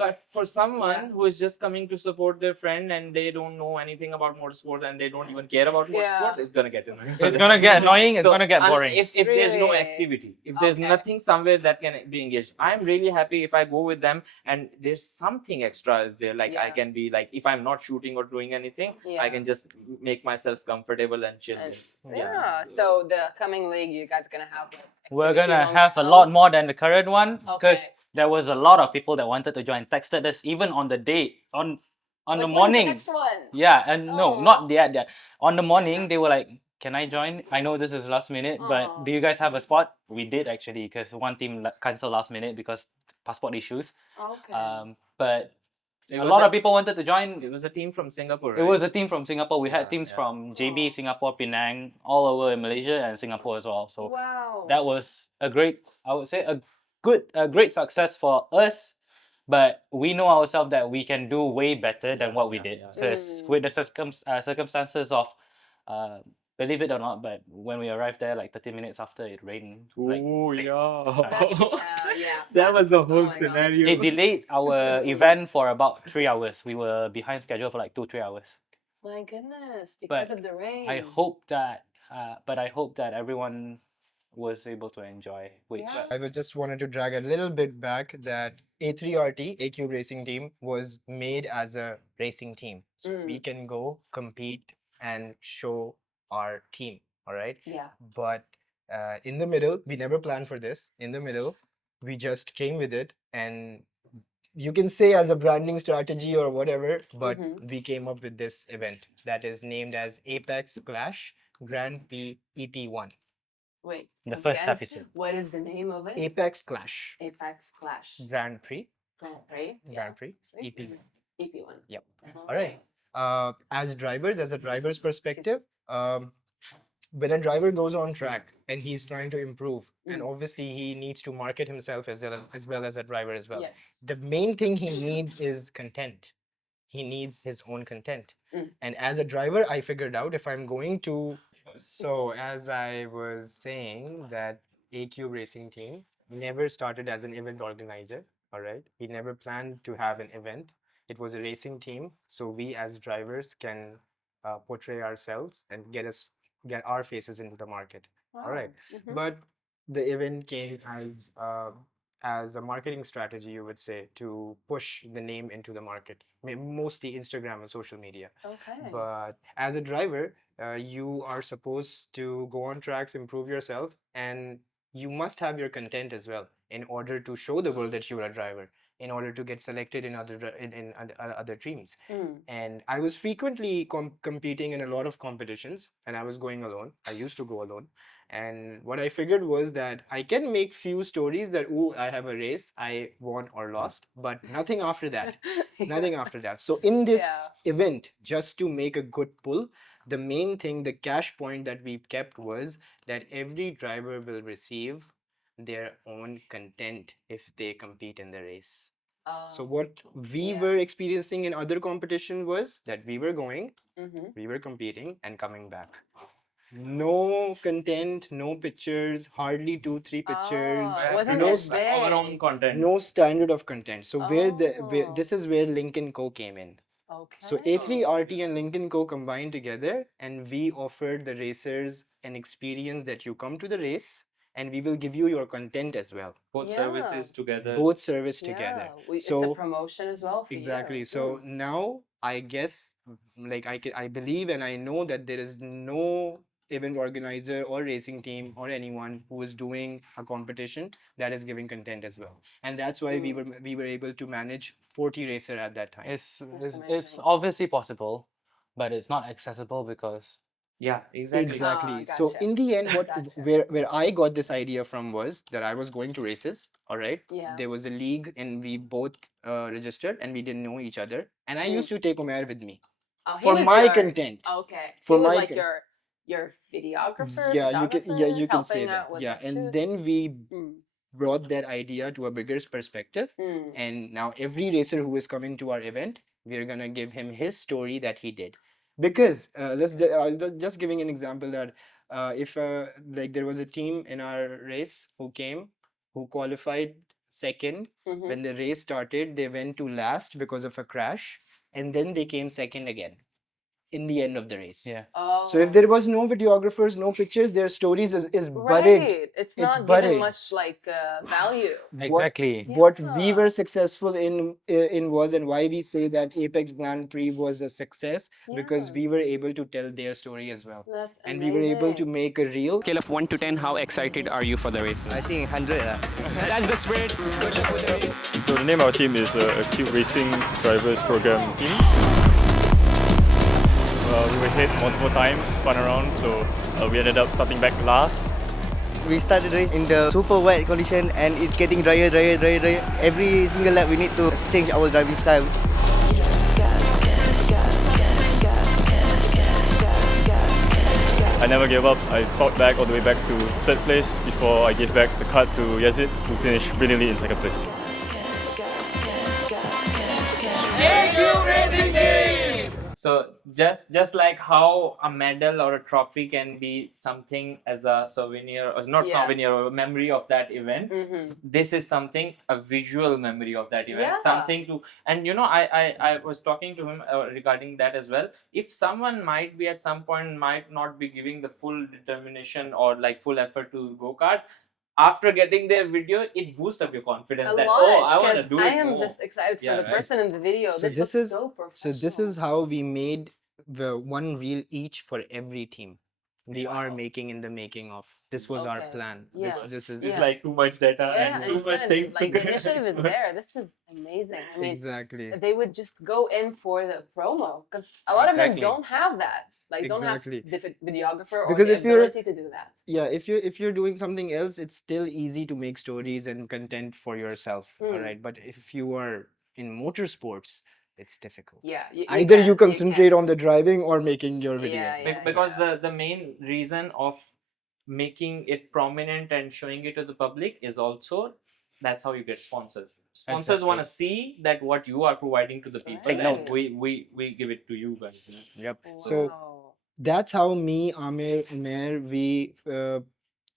But for someone Yeah. who is just coming to support their friend and they don't know anything about motorsports and they don't even care about Yeah. motorsports, it's gonna get annoying. It's gonna get annoying. It's So, gonna get boring. If there's no Really? activity, if there's Okay. nothing somewhere that can be engaged, I'm really happy if I go with them and there's something extra is there. Like I Yeah. can be like, if I'm not shooting or doing anything, Yeah. I can just make myself comfortable and chill. And- in. Yeah. So the coming league, you guys are gonna have like We're activities gonna on have a the lot go? more than the current one because Okay. there was a lot of people that wanted to join. Texted us even on the day on Like, the when is morning. next one? Yeah, and no, Oh. not yet. Yet. On the morning, they were like, "Can I join? I know this is last minute, but Aw. do you guys have a spot?" We did actually, because one team canceled last minute because passport issues. Okay. But It a was lot of people wanted to join. It was a team from Singapore, It right? was a team from Singapore. We Yeah, had teams yeah. from JB, Aw. Singapore, Penang, all over in Malaysia and Singapore as well. So Wow. that was a great, I would say, a great success for us. But we know ourselves that we can do way better than what we did, because with the circumstances of, believe it or not, but when we arrived there, like 30 minutes after, it rained. Like, Oh yeah. Yeah. That was the whole my God. scenario. it delayed our event for about 3 hours. We were behind schedule for like 2-3 hours. My goodness, because But of the rain. I hope that, everyone was able to enjoy. Which Yeah. I was just wanted to drag a little bit back that A3RT, AQ Racing Team, was made as a racing team. So we can go compete and show our team. All right. Yeah. But in the middle, we never planned for this. In the middle, we just came with it, and you can say as a branding strategy or whatever, but we came up with this event that is named as Apex Clash Grand Prix EP1. Wait. the first again, episode. What is the name of it? Apex Clash Apex Clash. Grand Prix. Right? Grand Prix Sweet. EP1. EP1. Yep. Uh-huh. All right. As a driver's perspective, when a driver goes on track and he's trying to improve, and obviously he needs to market himself as well as a driver as well. Yes. The main thing he needs is content. He needs his own content. And as a driver, I figured out if I'm going to. So as I was saying, that AQ Racing Team never started as an event organizer. All right. We never planned to have an event. It was a racing team, so we as drivers can portray ourselves and get our faces into the market. All right. But the event came as a marketing strategy, you would say, to push the name into the market, mostly Instagram and social media. Okay. But as a driver, you are supposed to go on tracks, improve yourself, and you must have your content as well in order to show the world that you are a driver, in order to get selected in other teams. And I was frequently competing in a lot of competitions, and I was going alone. I used to go alone. And what I figured was that I can make few stories that, oh, I have a race, I won or lost, but nothing after that. Nothing after that. So in this event, just to make a good pull, the main thing, the cash point that we kept was that every driver will receive their own content if they compete in the race. So what we were experiencing in other competition was that we were going, we were competing and coming back. No content, no pictures, hardly 2-3 pictures. It wasn't no as big. Our own content. no standard of content. So this is where Link&Co came in. Okay. So A3RT and Link&Co combined together, and we offered the racers an experience that you come to the race, and we will give you your content as well. Both services together. Both service together. It's a So promotion as well for exactly. you. So now I guess, like I believe and I know that there is no event organizer or racing team or anyone who is doing a competition that is giving content as well. And that's why we were able to manage 40 racer at that time. It's amazing. obviously possible, but it's not accessible because Yeah, exactly. Exactly. Ah, So gotcha. in the end, Gotcha. where I got this idea from was that I was going to races. All right. Yeah. There was a league, and we both registered, and we didn't know each other. And I Mm. used to take Umair with me Oh, he for was my your- content. Okay. For he was my like con- your videographer, Yeah, photographer, you can say helping that. out with Yeah, the and shoot. then we Mm. brought that idea to a bigger perspective. Mm. And now every racer who is coming to our event, we're gonna give him his story that he did. Because just giving an example that if like there was a team in our race who came, who qualified second. Mhm. When the race started, they went to last because of a crash, and then they came second again in the end of the race. yeah. Oh. So if there was no videographers, no pictures, their stories is buried. right, it's It's not buried. given much like value. Exactly. What we Yeah. were successful in was, and why we say that Apex Grand Prix was a success, because Yeah. we were able to tell their story as well, That's and we were able to amazing. make a reel. Scale of 1 to 10, how excited are you for the race? I think 100 lah. That's the spirit. Good luck with the race. So the name of our team is Acute Racing Drivers Program Team. We were hit multiple times, spun around, so we ended up starting back last. We started the race in the super wet condition and it's getting drier. Every single lap we need to change our driving style. I never gave up. I fought back all the way back to third place before I gave back the card to Yazid, who finished brilliantly in second place. So just like how a medal or a trophy can be something as a souvenir, or not Yeah. souvenir, or a memory of that event, Mhm. this is something, a visual memory of that event, Yeah. something to. And I was talking to him regarding that as well. If someone might be at some point might not be giving the full determination or like full effort to go-kart, after getting their video, it boosts up your confidence A that lot, I want to 'cause do it I am more. just excited for Yeah, the right. person in the video. So this this looks is so professional. this is how we made the one reel each for every team. We are Wow. making in the making of. This was our Okay. plan. Yeah. This is It's Yeah. like too much data Yeah, I and too much understand. things. Like to the initiative is there. This is amazing. I mean, exactly. they would just go in for the promo because a lot of Exactly. them don't have that. Like, don't have Exactly. the videographer or Because the if you're- ability to do that. Yeah, if you're doing something else, it's still easy to make stories and content for yourself. All Mm. right, but if you are in motorsports, it's difficult. Yeah. Either you can't- concentrate can't. on the driving or making your video. Yeah, yeah, Because yeah. the main reason of making it prominent and showing it to the public is also that's how you get sponsors. Sponsors want to see that what you are providing to the people, Take and note. we give it to you guys. Yep. Wow. So that's how me, Amir, Umair, we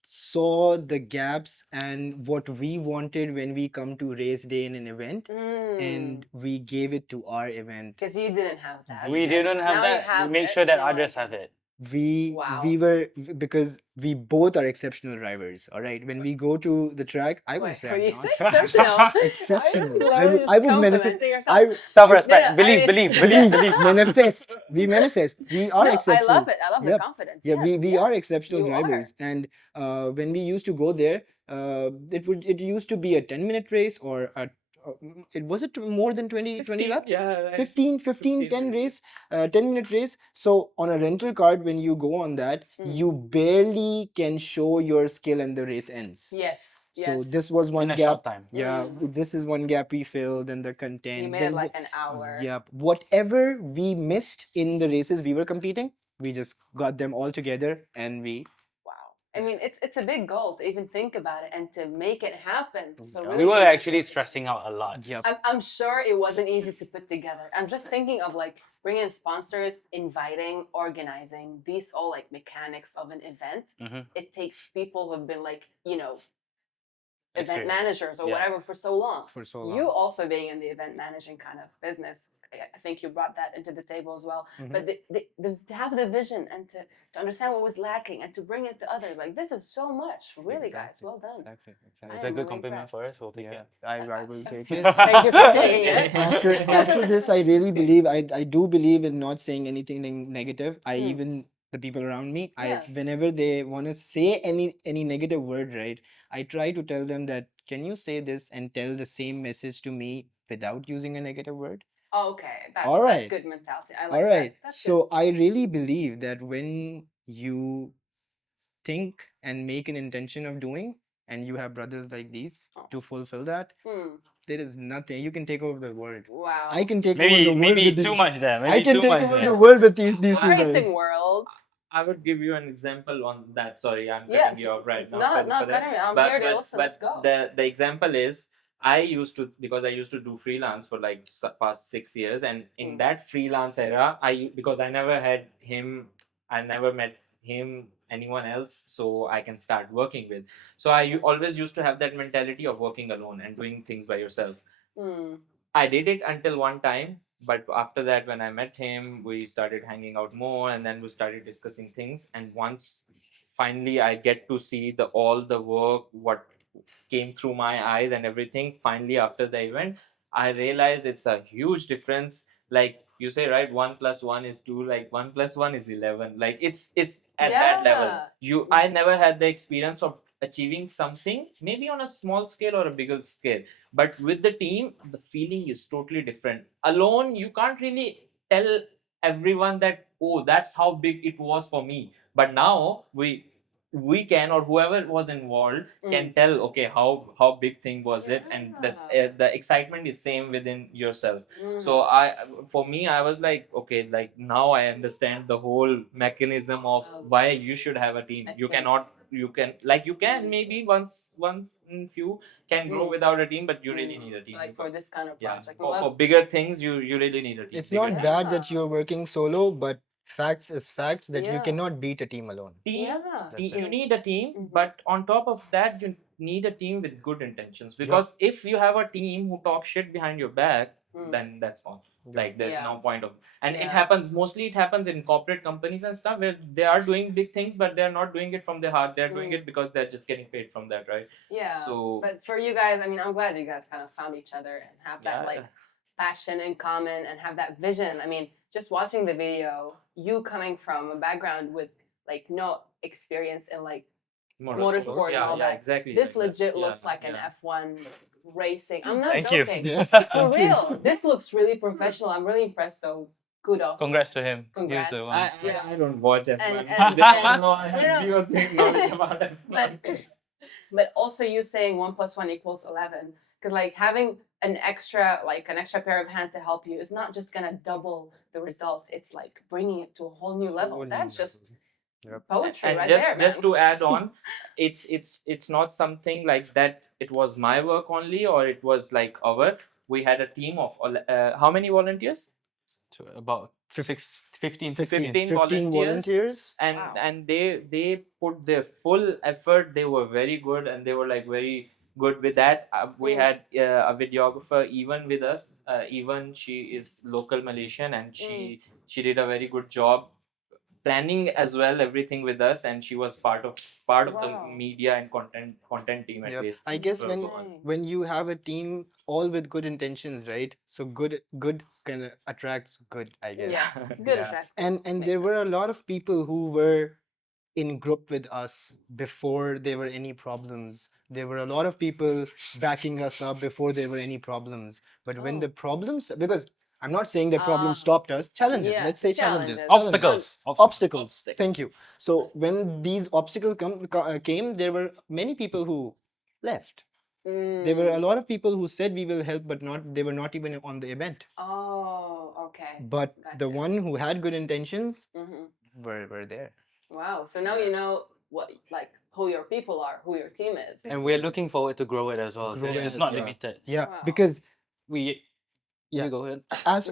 saw the gaps and what we wanted when we come to race day in an event, and we gave it to our event. Because you didn't have that. We didn't have Now you that. have We made it. sure that Now others I have can- it. Wow. We were, because we both are exceptional drivers. All right, when we go to the track, I would Wait, say were I'm you not. exceptional? Exceptional. I I would manifest. complimenting yourself. I Self-respect. Yeah, I believe, mean- believe, believe, believe. manifest. We manifest. We are No, exceptional. I love it. I love the Yep. confidence. Yeah, Yes, we yes. are exceptional You drivers. And when we used to go there, it used to be a 10-minute race, or it more than 20 laps? Yeah, right. 15, 15 10 minutes. race, 10-minute race. So on a rental card, when you go on that, you barely can show your skill and the race ends. Yes. So Yes. this was one In a gap. short time. Yeah, this is one gap we filled, and the content. You made Then it like an hour. Yep. Whatever we missed in the races we were competing, we just got them all together, and we. Wow. I mean, it's a big goal to even think about it and to make it happen. So Yeah. really We were actually congratulations. stressing out a lot. Yep. I'm sure it wasn't easy to put together. I'm just thinking of like bringing sponsors, inviting, organizing, these all like mechanics of an event. Mhm. It takes people who've been like, event Experience. managers or Yeah. whatever for so long. For so long. You also being in the event managing kind of business, I think you brought that into the table as well. Mhm. But to have the vision and to understand what was lacking and to bring it to others, like this is so much, really, guys. Exactly, Well done. Exactly. I It's Exactly. a am good really compliment impressed. for us. We'll take Yeah, it. I will take it. Thank you for taking it. After this, I really believe I do believe in not saying anything negative. I Mm. even the people around me, Yeah. whenever they want to say any negative word, right, I try to tell them that can you say this and tell the same message to me without using a negative word? Okay, that's All right. good mentality. I like All right. that. That's So I really believe that when you think and make an intention of doing, and you have brothers like these Oh. to fulfill that, good. Hmm. there is nothing you can take over the world. Wow. I can take over the world Maybe with too these. much there. I Maybe can too take much over there. the world with these two Racing guys. world. I would give you an example on that. Sorry, I'm Yeah. cutting you off right now. No, for no, that. cutting me. I'm here to listen. Let's go. the example is I used to, because I used to do freelance for like past 6 years, and in Mm. that freelance era, because I never had him, I never met him, anyone else, so I can start working with. So I always used to have that mentality of working alone and doing things by yourself. Hmm. I did it until one time, but after that, when I met him, we started hanging out more, and then we started discussing things. And once finally I get to see all the work, what came through my eyes and everything, finally after the event, I realized it's a huge difference. Like you say, right, 1 plus 1 is 2, like 1 plus 1 is 11. Like it's at that level. Yeah. I never had the experience of achieving something, maybe on a small scale or a bigger scale, but with the team the feeling is totally different. Alone you can't really tell everyone that, oh, that's how big it was for me. But now we can, or whoever was involved can tell, okay, how big thing was it, and the excitement is same within yourself. So for me, I was like, okay, like now I understand the whole mechanism of why you should have a team. You cannot, you can maybe once in few can grow without a team, but you really need a team. Like for this kind of Yeah, project. for bigger things, you really need a team. It's bigger not team. bad that you're working solo, but facts is facts that you Yeah. cannot beat a team alone. Yeah. That's You it. need a team, Mhm. but on top of that, you need a team with good intentions. Because if you have a team who talk shit behind your back, then that's not, like, there's no point of. And it Yeah. happens mostly. It happens in corporate companies and stuff where they are doing big things, but they're not doing it from their heart. They're doing it because they're just getting paid from that, right? Yeah. So But for you guys, I mean, I'm glad you guys kind of found each other and have that Yeah. like passion in common and have that vision. I mean, just watching the video, you coming from a background with like no experience in like motorsport and all that. exactly. This like that. legit Yeah, looks like an yeah. F1 racing. I'm not Thank you. joking. Yes. For Thank you. real. This looks really professional. I'm really impressed. So kudos. Congrats to him. Congrats. He's the one. I don't watch F1. And- No, I No, no. have zero knowledge about But F1. but also you saying 1 + 1 = 11, because like having an extra pair of hands to help you is not just gonna double the results. It's like bringing it to a whole new level. Whole new That's level. just Yep. poetry And right just there, just man. to add on, it's not something like that it was my work only, or it was like our. We had a team of how many volunteers? To about 15 15 15 volunteers. volunteers. And Wow. and they put their full effort. They were very good, and they were like very good with that. We had a videographer even with us. Even she is local Malaysian, and she did a very good job planning as well, everything with us, and she was part of the Wow. media and content team at Yep. least. I guess So- when so on. when you have a team all with good intentions, right? So good kind of attracts good, I guess. Yes. Good Yeah. attracts. And Makes there were a sense. lot of people who were in group with us before there were any problems. There were a lot of people backing us up before there were any problems. But when the problems, because I'm not saying that problems stopped us, challenges. yeah, Let's say challenges. challenges. Obstacles. Obstacles. Thank you. So when these obstacles came, there were many people who left. There were a lot of people who said we will help, but they were not even on the event. Oh, okay. But the Gotcha. one who had good intentions Mhm. were there. Wow. So now you know what who your people are, who your team is. And we're looking forward to grow it as well. Grow It's it just as not well. limited. Yeah, Wow. because We Yeah. You go ahead.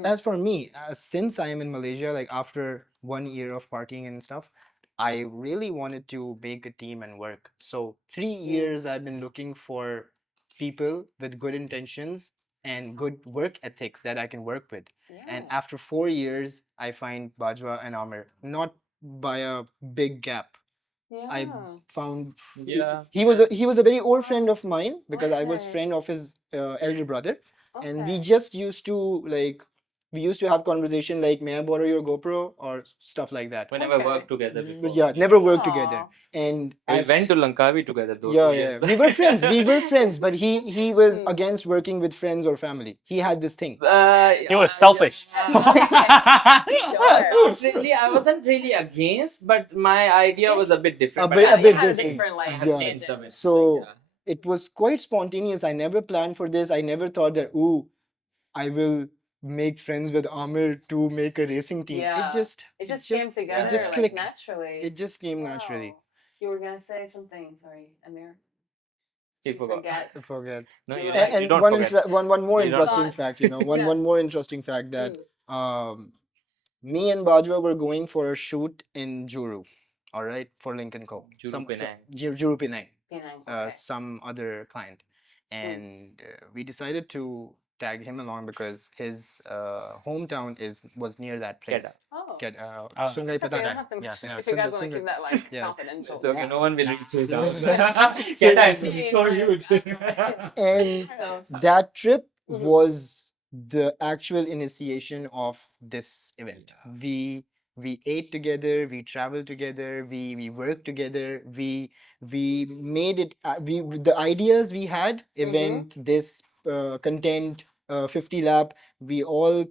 as for me, since I am in Malaysia, like after 1 year of partying and stuff, I really wanted to make a team and work. So 3 years I've been looking for people with good intentions and good work ethics that I can work with. And Yeah. after 4 years, I find Bajwa and Amir, not by a big gap. I Yeah. found Yeah. he was a very old friend of mine because I was Okay. friend of his elder brother, and we Okay. just used to we used to have conversation like, may I borrow your GoPro or stuff like that. We never Okay. worked together before. Yeah, never worked together. Aw. And We as went to Langkawi together though. yeah, 2 years yeah, we were friends. We were friends, but he was Mm. against working with friends or family. He had this thing. He was selfish. Sure. Really, I wasn't really against, but my idea was a bit different. A but bit- I a bit you had different. different like Yeah. changed a bit. So Yeah. it was quite spontaneous. I never planned for this. I never thought that, ooh, I will make friends with Amir to make a racing team. Yeah. It just came together It just like clicked. naturally. It just came naturally. Wow. You were gonna say something, sorry, Amir. He Did you forgot. forget? I forget. No, You you, were don't- like- you don't one, forget. one more You don't interesting forget. fact, Yeah. one more interesting fact that Mm. me and Bajwa were going for a shoot in Juru, all right, for Link&Co. Juru Penang. Juru Penang. Penang, okay. Some other client, and we decided to tag him along because his hometown was near that place. Oh. Sungai It's okay, you don't Padang. have to Yeah, mention yeah, if you guys want to Sungai- keep that like Yes. confidential. So, okay, no one will reach his house. Yeah. Kedah is so huge. And Oh. that trip Mhm. was the actual initiation of this event. We ate together, we traveled together, we worked together, we made it. We the ideas we had, event, this content, 50 lap, we all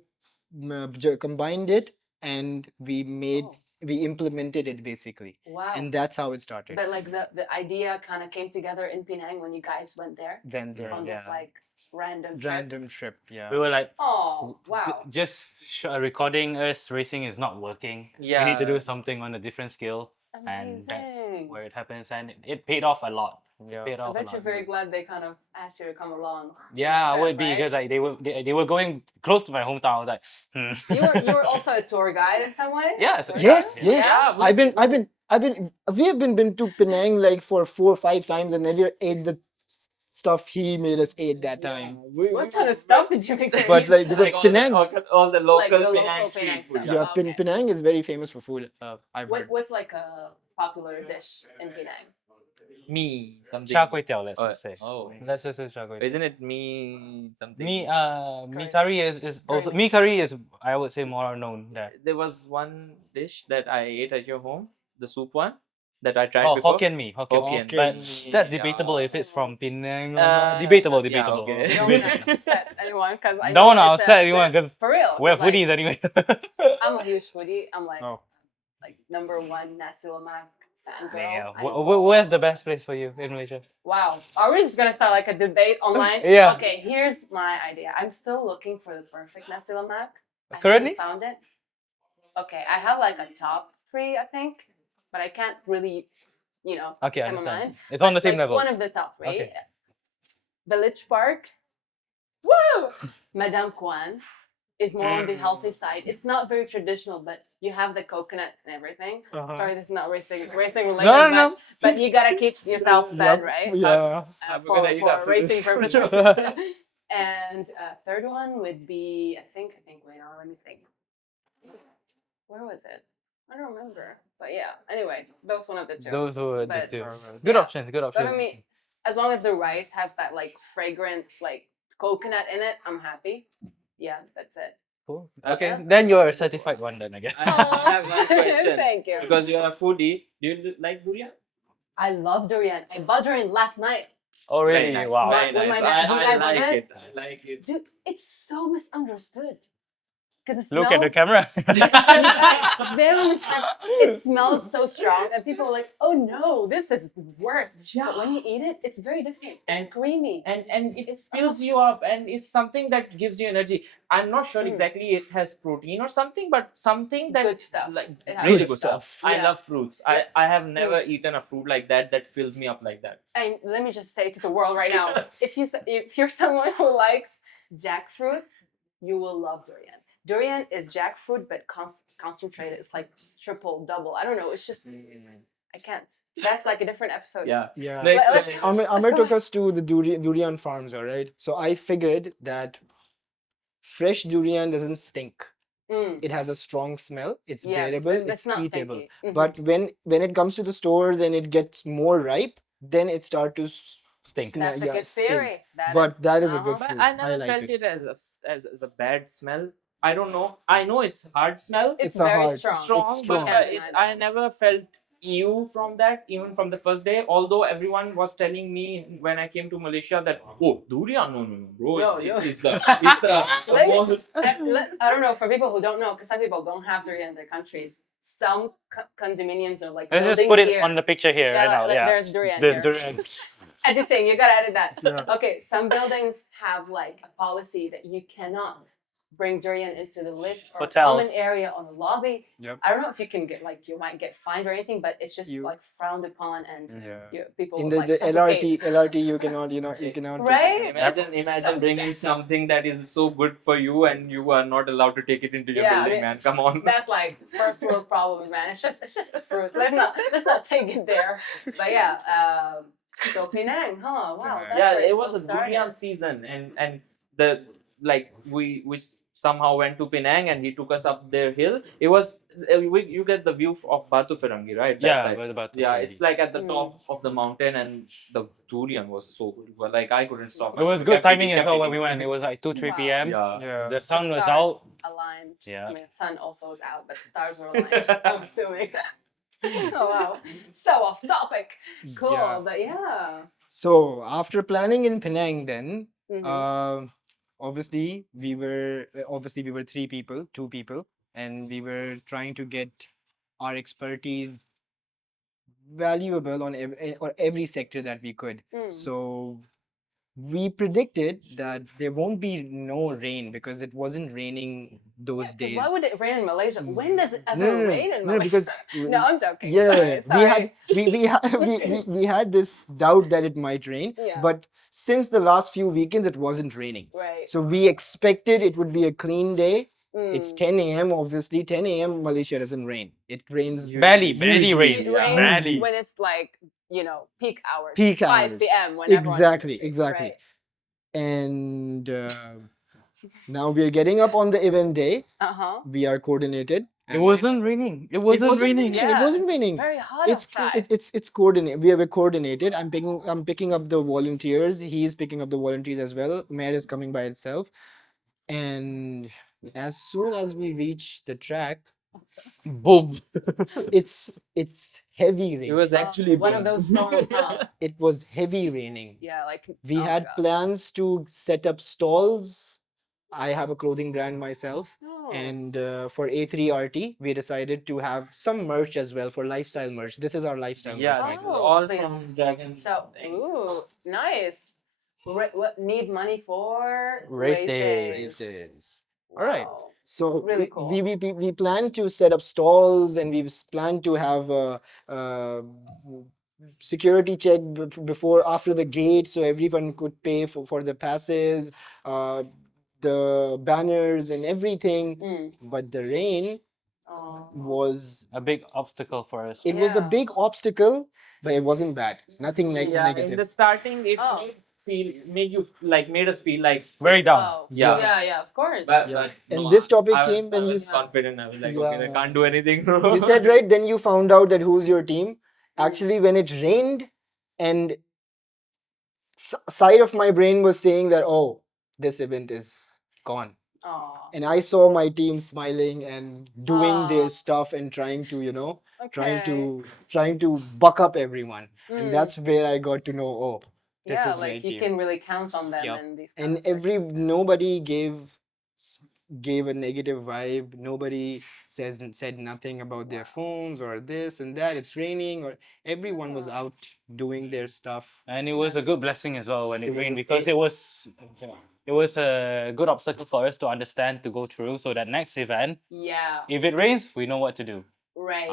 combined it, and we made Oh. we implemented it basically, Wow. and that's how it started. But like the idea kind of came together in Penang when you guys went there Went there, on this yeah. like random trip. Random trip, yeah. We were like, Oh wow. just recording us racing is not working. We need to do something on a different scale, and that's Amazing. where it happens. And it paid off a lot. Yeah. Paid I off a bet lot. you're very glad they kind of asked you to come along. Yeah, I trip, would be right? because like they were going close to my hometown. I was like, You were also a tour guide in some way. Yes, Tour Yes, guide? yes. Yeah? We have been to Penang like for 4 or 5 times and never ate the stuff he made us eat that time. What kind of stuff did you make? them But eat? like because Like Penang, all the local Like the local Penang street Penang food. stuff. yeah, Okay. Penang is very famous for food. I've heard. What's like a popular dish in Penang? Me something. char kway teow, let's Oh, just say. oh. Let's just say char kway teow. Isn't it me something? Me Curry. curry is also Curry. me curry is, I would say, more known there. There was one dish that I ate at your home, the soup one that I tried Oh, before. Hokkien mee, Hokkien. But mee, that's yeah. debatable if it's from Penang or not. Debatable, yeah, debatable. okay. You don't want to upset anyone because I Don't know wanna it's upset anyone because for real. we're 'cause, like, foodies anyway. I'm a huge foodie. I'm like Oh. like #1 nasi lemak fan girl. Yeah. I know. Where's the best place for you in Malaysia? Wow. Are we just gonna start like a debate online? Yeah. Okay, here's my idea. I'm still looking for the perfect nasi lemak. I Currently? haven't found it. Okay, I have like a top 3, I think, but I can't really, Okay, I come in understand. mind. It's on the same Like, level. One of the top 3. Okay. Village Park. Woo! Madame Kwan is more on the healthy side. It's not very traditional, but you have the coconut and everything. Sorry, this is not racing related. No. But you gotta keep yourself fed, Yup, right? Yeah. I'm For gonna eat after racing this. purposes. And third one would be, I think, wait, now let me think. Where was it? I don't remember. But yeah, anyway, those one of the two. Those were the But- two. Good yeah. options. Good But options. I mean, as long as the rice has that like fragrant like coconut in it, I'm happy. Yeah, that's it. Cool. Okay, Yeah. then you're a certified one then, I guess. I have one question. Thank you. Because you're a foodie, do you like durian? I love durian. I bought durian last night. Oh, really? Very nice. Wow. Very With nice. my dad. Do you I guys like love it. I like it. Dude, it's so misunderstood. Because it Look at the smells camera. very it smells so strong and people are like, oh no, this is worse. But when you eat it, it's very different. And- It's creamy. And it It's- fills you up, and it's something that gives you energy. I'm not sure Mm. exactly it has protein or something, but something that Good stuff. like It has really good good stuff. stuff. I Yeah. love fruits. I have never eaten a fruit like that fills me up like that. And let me just say to the world right now, if you're someone who likes jackfruit, you will love durian. Durian is jackfruit but concentrated. It's like triple, double. I don't know. It's just I can't. That's like a different episode. Yeah. Yeah. Next, Let's- Amir go took ahead. us to the durian farms, all right? So I figured that fresh durian doesn't stink. Mm. It has a strong smell. It's Yeah, bearable. that's It's not eatable. stinky. Mhm. But when it comes to the stores and it gets more ripe, then it starts to Stink. That's a good stink. theory. But that is a good uh-huh. fruit. but I never like felt it as as a bad smell. I don't know. I know it's hard smell. It's a very hard- strong. strong, It's strong. but I never felt ew from that, even from the first day. Although everyone was telling me when I came to Malaysia that, oh, durian, no, bro, No, it's the Let me- most. I don't know, for people who don't know, because some people don't have durian in their countries, some condominiums are like Let's just buildings put it here. on the picture here right now. Yeah. There's durian There's here. durian. Editing, you gotta edit that. Yeah. Okay, some buildings have like a policy that you cannot bring durian into the lift or common Hotels. area on the lobby. Yep. I don't know if you can get like you might get fined or anything, but it's just You- like frowned upon and people In like the suffocate. LRT, you cannot, you cannot. Right? Imagine So bringing sad. something that is so good for you and you are not allowed to take it into your Yeah, I building, mean, man. Come on. That's like first world problems, man. It's just a fruit. Let's not take it there. But yeah, so Penang, huh? Wow. That's Yeah, where it was all a started. durian season, and the like we somehow went to Penang and he took us up their hill. It was you get the view of Batu Feranghi, right? That Yeah, side. but about Yeah, it's like at the Mm. top of the mountain, and the durian was so good. But like I couldn't stop. It was We good kept timing eating, as kept well when we eating. went. It was like 2-3 Wow. p.m. Yeah. Yeah. The sun The was stars out. aligned. Yeah. I mean, the sun also was out, but the stars were aligned. I'm assuming. Oh wow, so off topic. Cool, Yeah. but yeah. So after planning in Penang, then Mhm. obviously we were two people, and we were trying to get our expertise valuable on every sector that we could. Mm. So we predicted that there won't be no rain because it wasn't raining those 'Cause days. why would it rain in Malaysia? When does it ever No, rain in no, Malaysia? because No, I'm joking. yeah, Sorry. we had this doubt that it might rain, Yeah. but since the last few weekends it wasn't raining. Right. So we expected it would be a clean day. It's Mm. 10 a.m. obviously. 10 a.m. Malaysia doesn't rain. It rains Barely usually. rains. It Yeah. rains Barely. when it's like peak hours. Peak 5 hours. p.m. when everyone's in the Exactly, streets, exactly. right. And now we are getting up on the event day. Uh-huh. We are coordinated. It wasn't raining. It wasn't raining. It wasn't raining. Very hot It's outside. it's coordinated. We have coordinated. I'm picking up the volunteers. He's picking up the volunteers as well. Mayor is coming by itself. And as soon as we reach the track, Boom. it's heavy rain. It was actually one of those storms, huh? It was heavy raining. Yeah, like We oh my had God. plans to set up stalls. I have a clothing brand myself. Oh. And for A3RT, we decided to have some merch as well for lifestyle merch. This is our lifestyle Yeah, merch. this is Oh, all please. from Dragon's So, thing. ooh, nice. What need money for? Race day. Races. All right. Wow. So Really cool. we plan to set up stalls, and we plan to have a security check after the gate, so everyone could pay for the passes, the banners and everything. Mm. But the rain Oh. was A big obstacle for us. it was a Yeah. big obstacle, but it wasn't bad. Nothing Yeah, in negative. the starting, it Oh. made us feel like Very down. Oh. Yeah. Yeah, of course. But, Yeah. but And no, this topic I was- came when I you was confident. I was like, okay, I Yeah. can't do anything. Bro. You said right, then you found out that who's your team. Actually, when it rained, and side of my brain was saying that, oh, this event is gone. Oh. And I saw my team smiling and doing Aw. their stuff and trying to, Okay. trying to buck up everyone. Mm. And that's where I got to know, oh, this yeah, is my like you team. can really count on them Yup. in these kind And of circumstances. nobody gave a negative vibe. Nobody said nothing about their phones or this and that. It's raining, or everyone was Yeah. out doing their stuff. And it was a good blessing as well when it It was rained, a because it was a good obstacle for us to understand, to go through, so that next event, Yeah. if it rains, we know what to do. Right.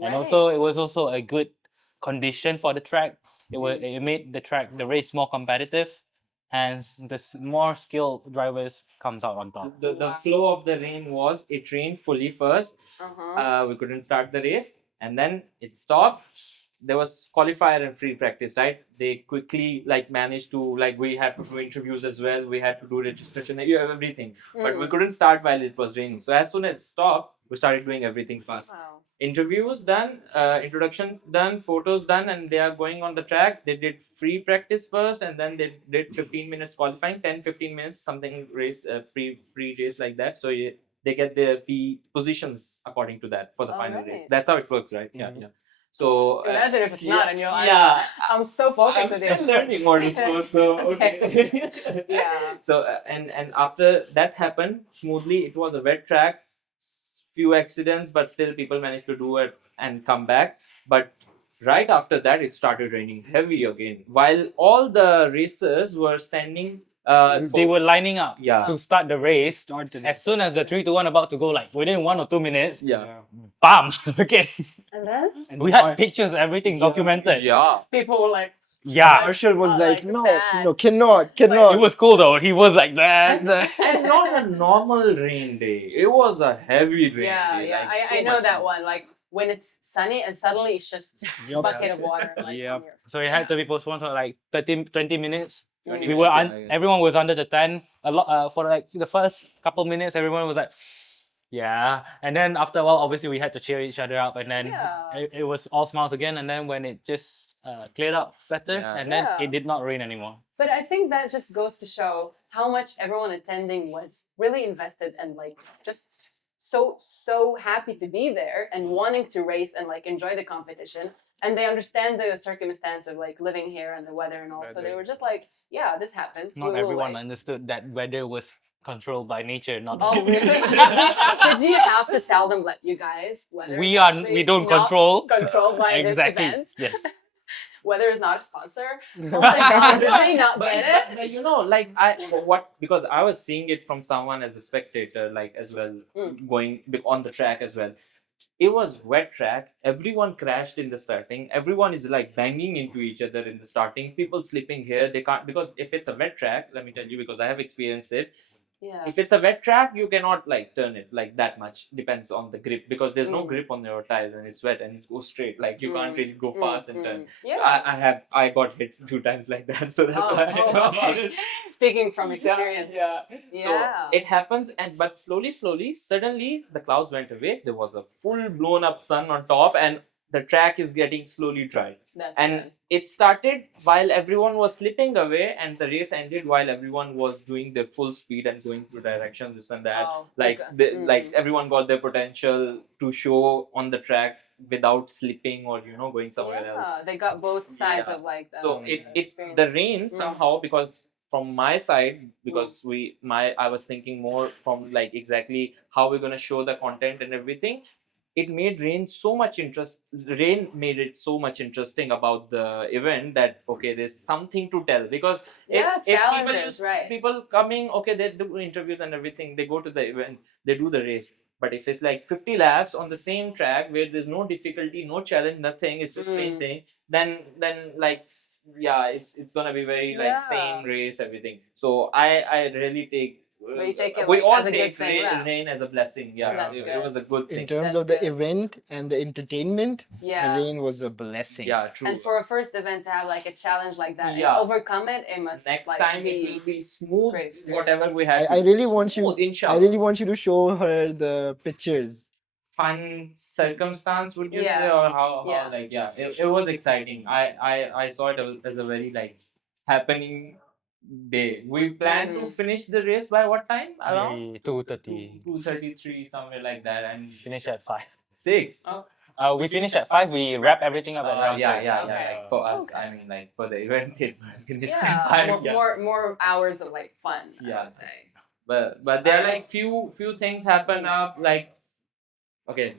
And also it was also a good condition for the track. It made the race more competitive, hence more skilled drivers comes out on top. The flow of the rain was it rained fully first. Uh-huh. We couldn't start the race, and then it stopped. There was qualifier and free practice, right? They quickly like managed to like we had to do interviews as well. We had to do registration, everything, but we couldn't start while it was raining. So as soon as it stopped, we started doing everything fast. Wow. Interviews done, introduction done, photos done, and they are going on the track. They did free practice first, and then they did 15 minutes qualifying, 10-15 minutes something race, pre race like that. So they get their positions according to that for the final race. Alright. That's how it works, right? Mhm. Yeah. So Imagine if it's not, and you're like, yeah. I'm so I'm focused with still you. learning motorsports, so okay. Yeah. So and after that happened smoothly, it was a wet track, few accidents, but still people managed to do it and come back. But right after that, it started raining heavy again. While all the racers were standing, They were lining up Yeah. to start the race. Start the As soon as the 3 to 1 about to go, like within 1 or 2 minutes, yeah, bam! Okay. And then We had pictures, everything documented. yeah. people were like, Yeah. Marshall was Oh, like, like, no, sad. no, cannot. It was cool though. He was like that. And not a normal rain day. It was a heavy rain yeah, day. yeah. Like, so I know much that rain. one. Like when it's sunny and suddenly it's just Yup. bucket of water. Like, Yep. on your- So it had to be postponed for like 20 minutes. 20 We were minutes, yeah, I guess. everyone was under the tent. A lot for like the first couple minutes, everyone was like, yeah. And then after a while, obviously we had to cheer each other up, and then Yeah. it was all smiles again. And then when it just cleared up better, Yeah. and then Yeah. it did not rain anymore. But I think that just goes to show how much everyone attending was really invested and like just so happy to be there and wanting to race and like enjoy the competition. And they understand the circumstance of like living here and the weather and all. So they were just like, yeah, this happens. Not we will everyone wait. understood that weather was controlled by nature, not. Oh, did you have to tell them like you guys weather? We is are actually we don't not control. controlled by Exactly. this event? Yes. Weather is not a sponsor. Oh my god, did they not But, get it? but, you know, like because I was seeing it from someone as a spectator, like as well, going on the track as well. It was wet track. Everyone crashed in the starting. Everyone is like banging into each other in the starting. People sleeping here. They can't, because if it's a wet track, let me tell you, because I have experienced it. Yeah. If it's a wet track, you cannot like turn it like that much. Depends on the grip, because there's no grip on your tires and it's wet and it goes straight. Like you can't really go fast and turn. Yeah. So I got hit 2 times like that. So that's Oh, why I know about okay. it. Speaking from experience. Yeah. Yeah. So it happens, but slowly, suddenly the clouds went away. There was a full blown up sun on top, and the track is getting slowly dry. That's And good. it started while everyone was slipping away, and the race ended while everyone was doing their full speed and going through directions, this and that. Oh, Like okay. like everyone got their potential to show on the track without slipping or going somewhere else. Yeah, they got both sides Yeah. of like the So it experience. the rain somehow, because from my side, because I was thinking more from like exactly how we're gonna show the content and everything. It made rain made it so much interesting about the event that okay, there's something to tell, because Yeah, if challenges, right. people coming, okay, they do interviews and everything, they go to the event, they do the race. But if it's like 50 laps on the same track where there's no difficulty, no challenge, nothing, it's just plain thing, then like yeah, it's gonna be very like Yeah. same race, everything. So I really take. But you take it, We like, all as a good take thing, yeah. rain as a blessing. Yeah, That's it good. was a good thing. In terms That's of the good. event and the entertainment, Yeah. the rain was a blessing. Yeah, true. And for a first event to have like a challenge like that Yeah. and overcome it, it must Next like time be it will be smooth. great experience. Whatever we had. I really want you. smooth, I inshallah. really want you to show her the pictures. Fun circumstance, would you say, Yeah. or how Yeah. like it was exciting. I saw it as a very like happening day. We planned to finish the race by what time? Around 2:30. 2:33, somewhere like that, and Finish at 5. 6. Oh. We finished at 5. We wrap everything up at around Yeah, 6. yeah. Okay. Like for us, Okay. I mean, like for the event, it finished at Yeah, 5. Yeah. more hours of like fun, I Yeah. would say. But there are like few things happen up, like okay,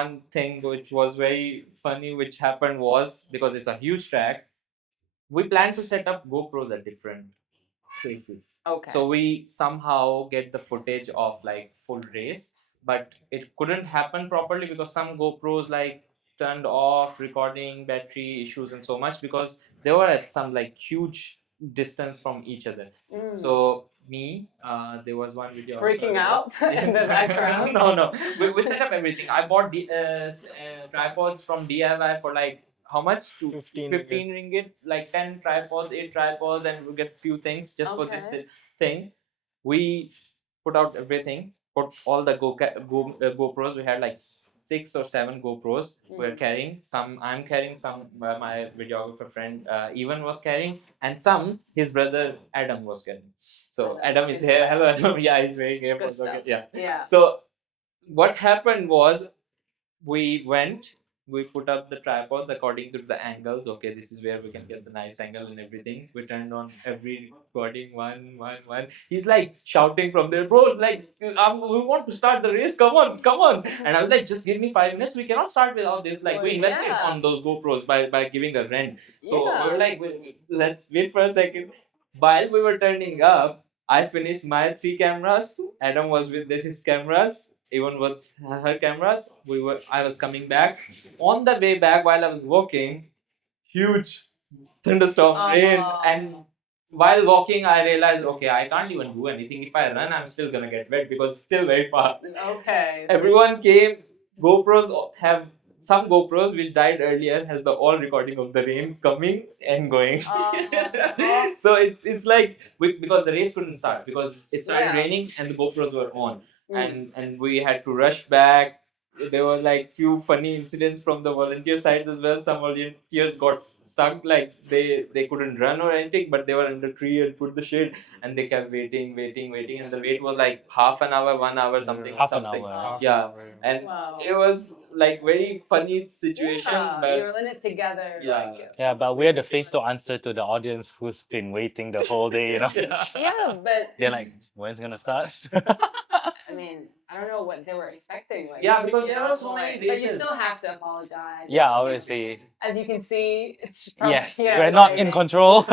one thing which was very funny which happened was, because it's a huge track, we planned to set up GoPros at different places. Okay. So we somehow get the footage of like full race, but it couldn't happen properly because some GoPros like turned off, recording, battery issues and so much, because they were at some like huge distance from each other. Mm. So me. There was one video. Freaking out in the background. No. We set up everything. I bought tripods from DIY for like how much? 15 15 ringgit, like 10 tripods, 8 tripods, and we get few things just for this Okay. thing. We put out everything, put all the GoPros. We had like 6 or 7 GoPros we're carrying. Some I'm carrying, some my videographer friend Evan was carrying, and some his brother Adam was carrying. So Adam is here. Hello, Adam. Yeah, he's very careful. Good stuff. Yeah. Yeah. So what happened was we put up the tripods according to the angles. Okay, this is where we can get the nice angle and everything. We turned on every recording, one. He's like shouting from there, bro, like, we want to start the race. Come on. And I was like, just give me 5 minutes. We cannot start without this. Like, we invested Yeah. on those GoPros by giving a rent. So Yeah. we were like, let's wait for a second. While we were turning up, I finished my 3 cameras. Adam was with his cameras. Even with her cameras. I was coming back. On the way back, while I was walking, huge thunderstorm, rain, and while walking, I realized, okay, I can't even do anything. If I run, I'm still gonna get wet because it's still very far. Okay. Everyone came. Some GoPros which died earlier has the all recording of the rain coming and going. So it's like because the race couldn't start because it started raining and the GoPros were on. And we had to rush back. There were like few funny incidents from the volunteer sides as well. Some volunteers got stuck, like they couldn't run or anything, but they were under tree and put the shade, and they kept waiting, and the wait was like half an hour, 1 hour, something. Half an something. hour. Yeah, and it was like very funny situation. Yeah, But you're in it together. Yeah. Like, Yeah, but we're the face to answer to the audience who's been waiting the whole day, you know. yeah, but They're like, when's it gonna start? I mean, I don't know what they were expecting. Like, Yeah, because you there know, were so many but you races. still have to apologize. Yeah, obviously. As you can see, it's Yes, yeah, we're it's not raining. in control.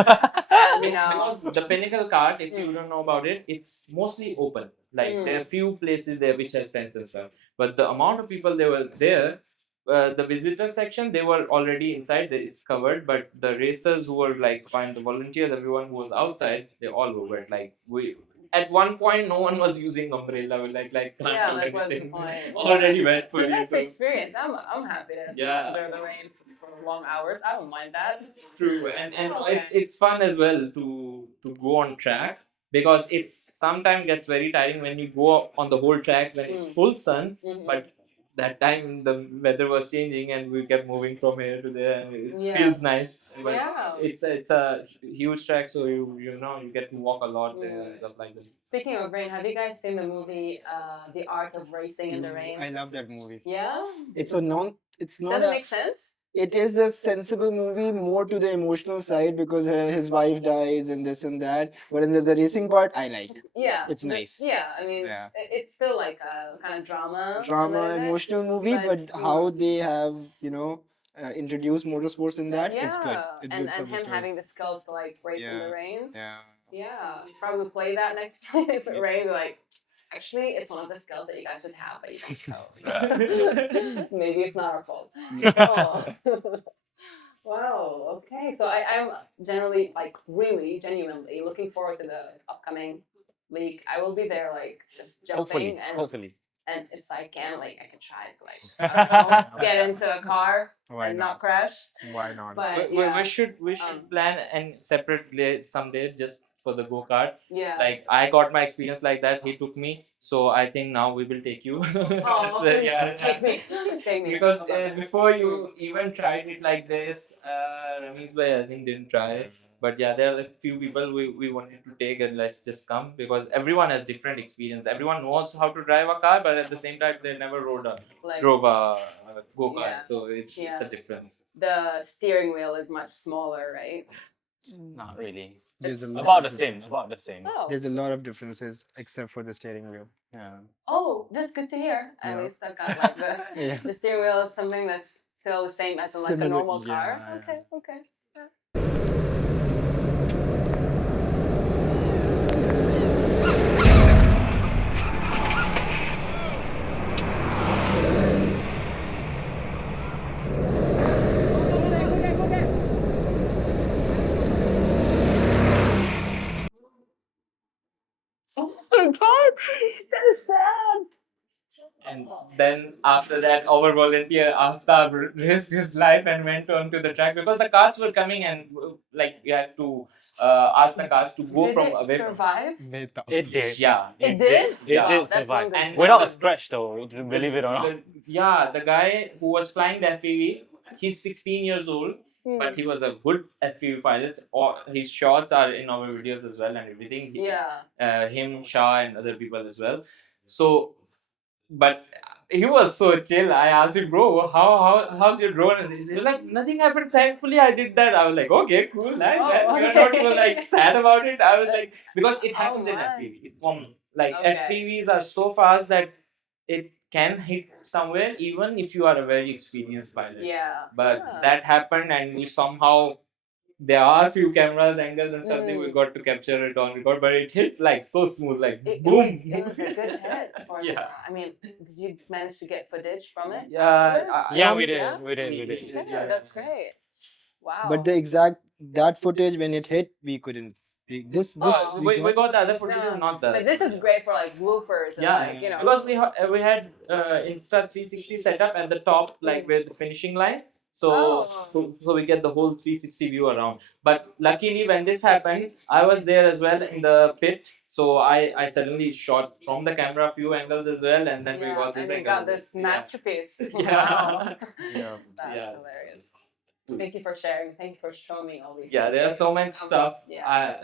You know. Because the Pinnacle cart, if you don't know about it, it's mostly open. Like there are few places there which has tents and stuff. But the amount of people they were there, the visitor section, they were already inside. It's covered. But the racers who were like fine, the volunteers, everyone who was outside, they all were wet. Like we. At one point, no one was using umbrella. We're like Yeah, or like what's the anything. point? Already wet for you. Nice So. experience. I'm happy to Yeah. under the rain for long hours. I don't mind that. True, and Okay. it's fun as well to go on track because it's sometimes gets very tiring when you go on the whole track when it's full sun. Mhm. But that time the weather was changing and we kept moving from here to there and it Yeah. feels nice. But Yeah. it's a huge track, so you know you get to walk a lot there and stuff like that. Speaking of rain, have you guys seen the movie The Art of Racing in the Rain? I love that movie. Yeah? It's not Does it make sense? it is a sensible movie more to the emotional side because his wife dies and this and that. But in the racing part, I like. Yeah. It's nice. Yeah, I mean, Yeah. it's still like a kind of drama. a Drama, little bit. emotional movie, but, but how they have, introduced motorsports in that, Yeah. it's good. It's and good for and the him story. having the skills to like race in the Yeah. rain. Yeah. Yeah, probably play that next time if it rains. Like, actually, it's one of the skills that you guys should have, but you don't know. Maybe it's not our fault. Oh. Wow. Okay. So I'm generally like really genuinely looking forward to the upcoming league. I will be there like just jumping Hopefully. and if I can like I can try to like I don't know, get into a car Why and not? not crash. Why not? But We yeah, should plan and separate someday just for the go-kart. yeah. Like I got my experience like that. He took me, so I think now we will take you. Oh, please, take me. Take me. Because before you even tried it like this, Ramesh bhai I think didn't try. But yeah, there are a few people we wanted to take and let's just come because everyone has different experience. Everyone knows how to drive a car, but at the same time they never Like, drove a go-kart. Yeah. So it's a difference. the steering wheel is much smaller, right? Not really. There's a lot About the of same. differences. About the same. Oh. There's a lot of differences except for the steering wheel. Yeah. Oh, that's good to hear. At Yeah. least I've got like the Yeah. the steering wheel is something that's still the same as like a Similar- normal car. yeah. Okay, okay. And then after that, our volunteer Aftab risked his life and went on to the track because the cars were coming and like we had to ask the cars to go Did from it away from. survive? It did. Yeah, It did? It Wow, did that's one survive. good And thing. Without the- a scratch, though, believe it or not. The guy who was flying the FPV, he's 16 years old, Hmm. but he was a good FPV pilot. Or his shots are in our videos as well and everything. Yeah. Him, Shah, and other people as well. So, but he was so chill. I asked him, bro, how's your drone? And he was like, nothing happened. Thankfully, I did that. I was like, okay, cool, nice. Oh, Man. You're okay. not even like sad about it. I was like, because it Oh, happens in my. FPV. It's common. Like Okay. FPVs are so fast that it can hit somewhere, even if you are a very experienced pilot. Yeah. But Yeah. that happened, and we somehow there are few cameras, angles, and something we got to capture it on record, but it hit like so smooth, like boom. It was a good hit. Yeah. I mean, did you manage to get footage from it? Yeah, afterwards? Yeah, we Yeah? did. We did. Yeah, that's great. Wow. But the exact that footage when it hit, we couldn't. This Oh, we got the other footage, No, not the. but this is great for like woofers and Yeah, like, you know. because we had Insta 360 setup at the top, like with the finishing line. So, Oh. so we get the whole 360 view around. But luckily, when this happened, I was there as well in the pit. So I suddenly shot from the camera a few angles as well, and then we Yeah, got this. and we angle. got this masterpiece. Yeah. Wow. Yeah. That's Yeah. hilarious. Thank you for sharing. Thank you for showing me all these. Yeah, there are so much stuff. Yeah.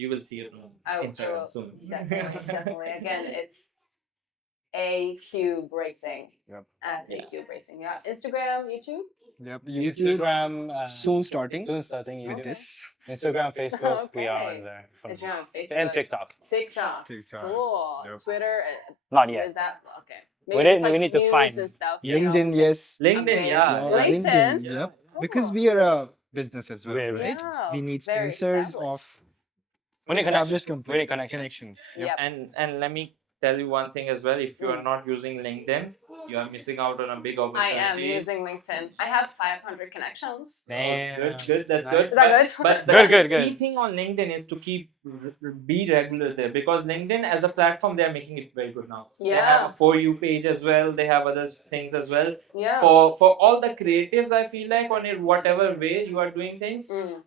You will see it on I will Instagram soon. Definitely, definitely. Again, it's A Cube Racing. Yep. At A Cube Racing. Yeah. Instagram, YouTube. Yep. YouTube Instagram. soon starting Soon starting with YouTube. this. Instagram, Facebook, we are Okay. on there. Instagram, Facebook. And TikTok. TikTok. TikTok. Cool. Yep. Twitter. Not What yet. is that? Okay. We just, need- we need to news find- and stuff, you know. LinkedIn, yes. LinkedIn, Amazing. yeah. Yeah, LinkedIn? Yep. Cool. Because we are a business as well, We're right? Yeah, We need very sponsors established. of We need established connections. We need connections. Yep. And let me tell you one thing as well. If you are not using LinkedIn, you are missing out on a big I opportunity. am using LinkedIn. I have 500 connections. Good, that's Nice. good. Is that good? But the Good. key thing on LinkedIn is to be regular there, because LinkedIn as a platform, they are making it very good now. They Yeah. have a For You page as well. They have other things as well. Yeah. For all the creatives, I feel like on it, whatever way you are doing things, Mm.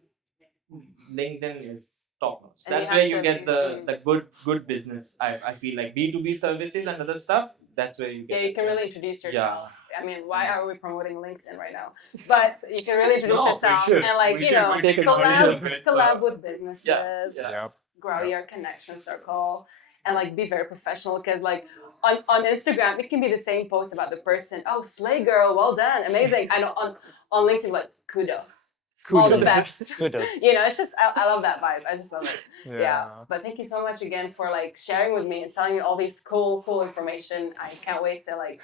LinkedIn is top notch. And you That's have where you to get be- the good business. I feel like B2B services and other stuff. That's where you get. Yeah, you can it. really introduce Yeah. yourself. I mean, why are we promoting LinkedIn right now? But you can really introduce No, we yourself should. and like, We you should. know, We're taking advantage of collab, it, collab so- with businesses, Yeah. grow your connection circle, and like be very professional, because like on Instagram it can be the same post about the person. Oh, slay girl, well done, amazing. I know on LinkedIn, like kudos. All the best. Kudos. You know, it's just I love that vibe. I just love it. Yeah. But thank you so much again for like sharing with me and telling me all these cool information. I can't wait to like,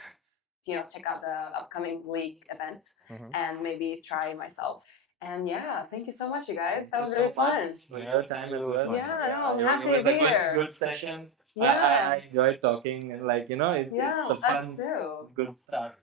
you know, check out the upcoming league event and maybe try myself. And yeah, thank you so much, you guys. That was really fun. For your time as well. Yeah, no, I'm it happy was to be a here. good session. Yeah. I enjoyed talking, and like, you know, Yeah, it's a us fun, too. good start.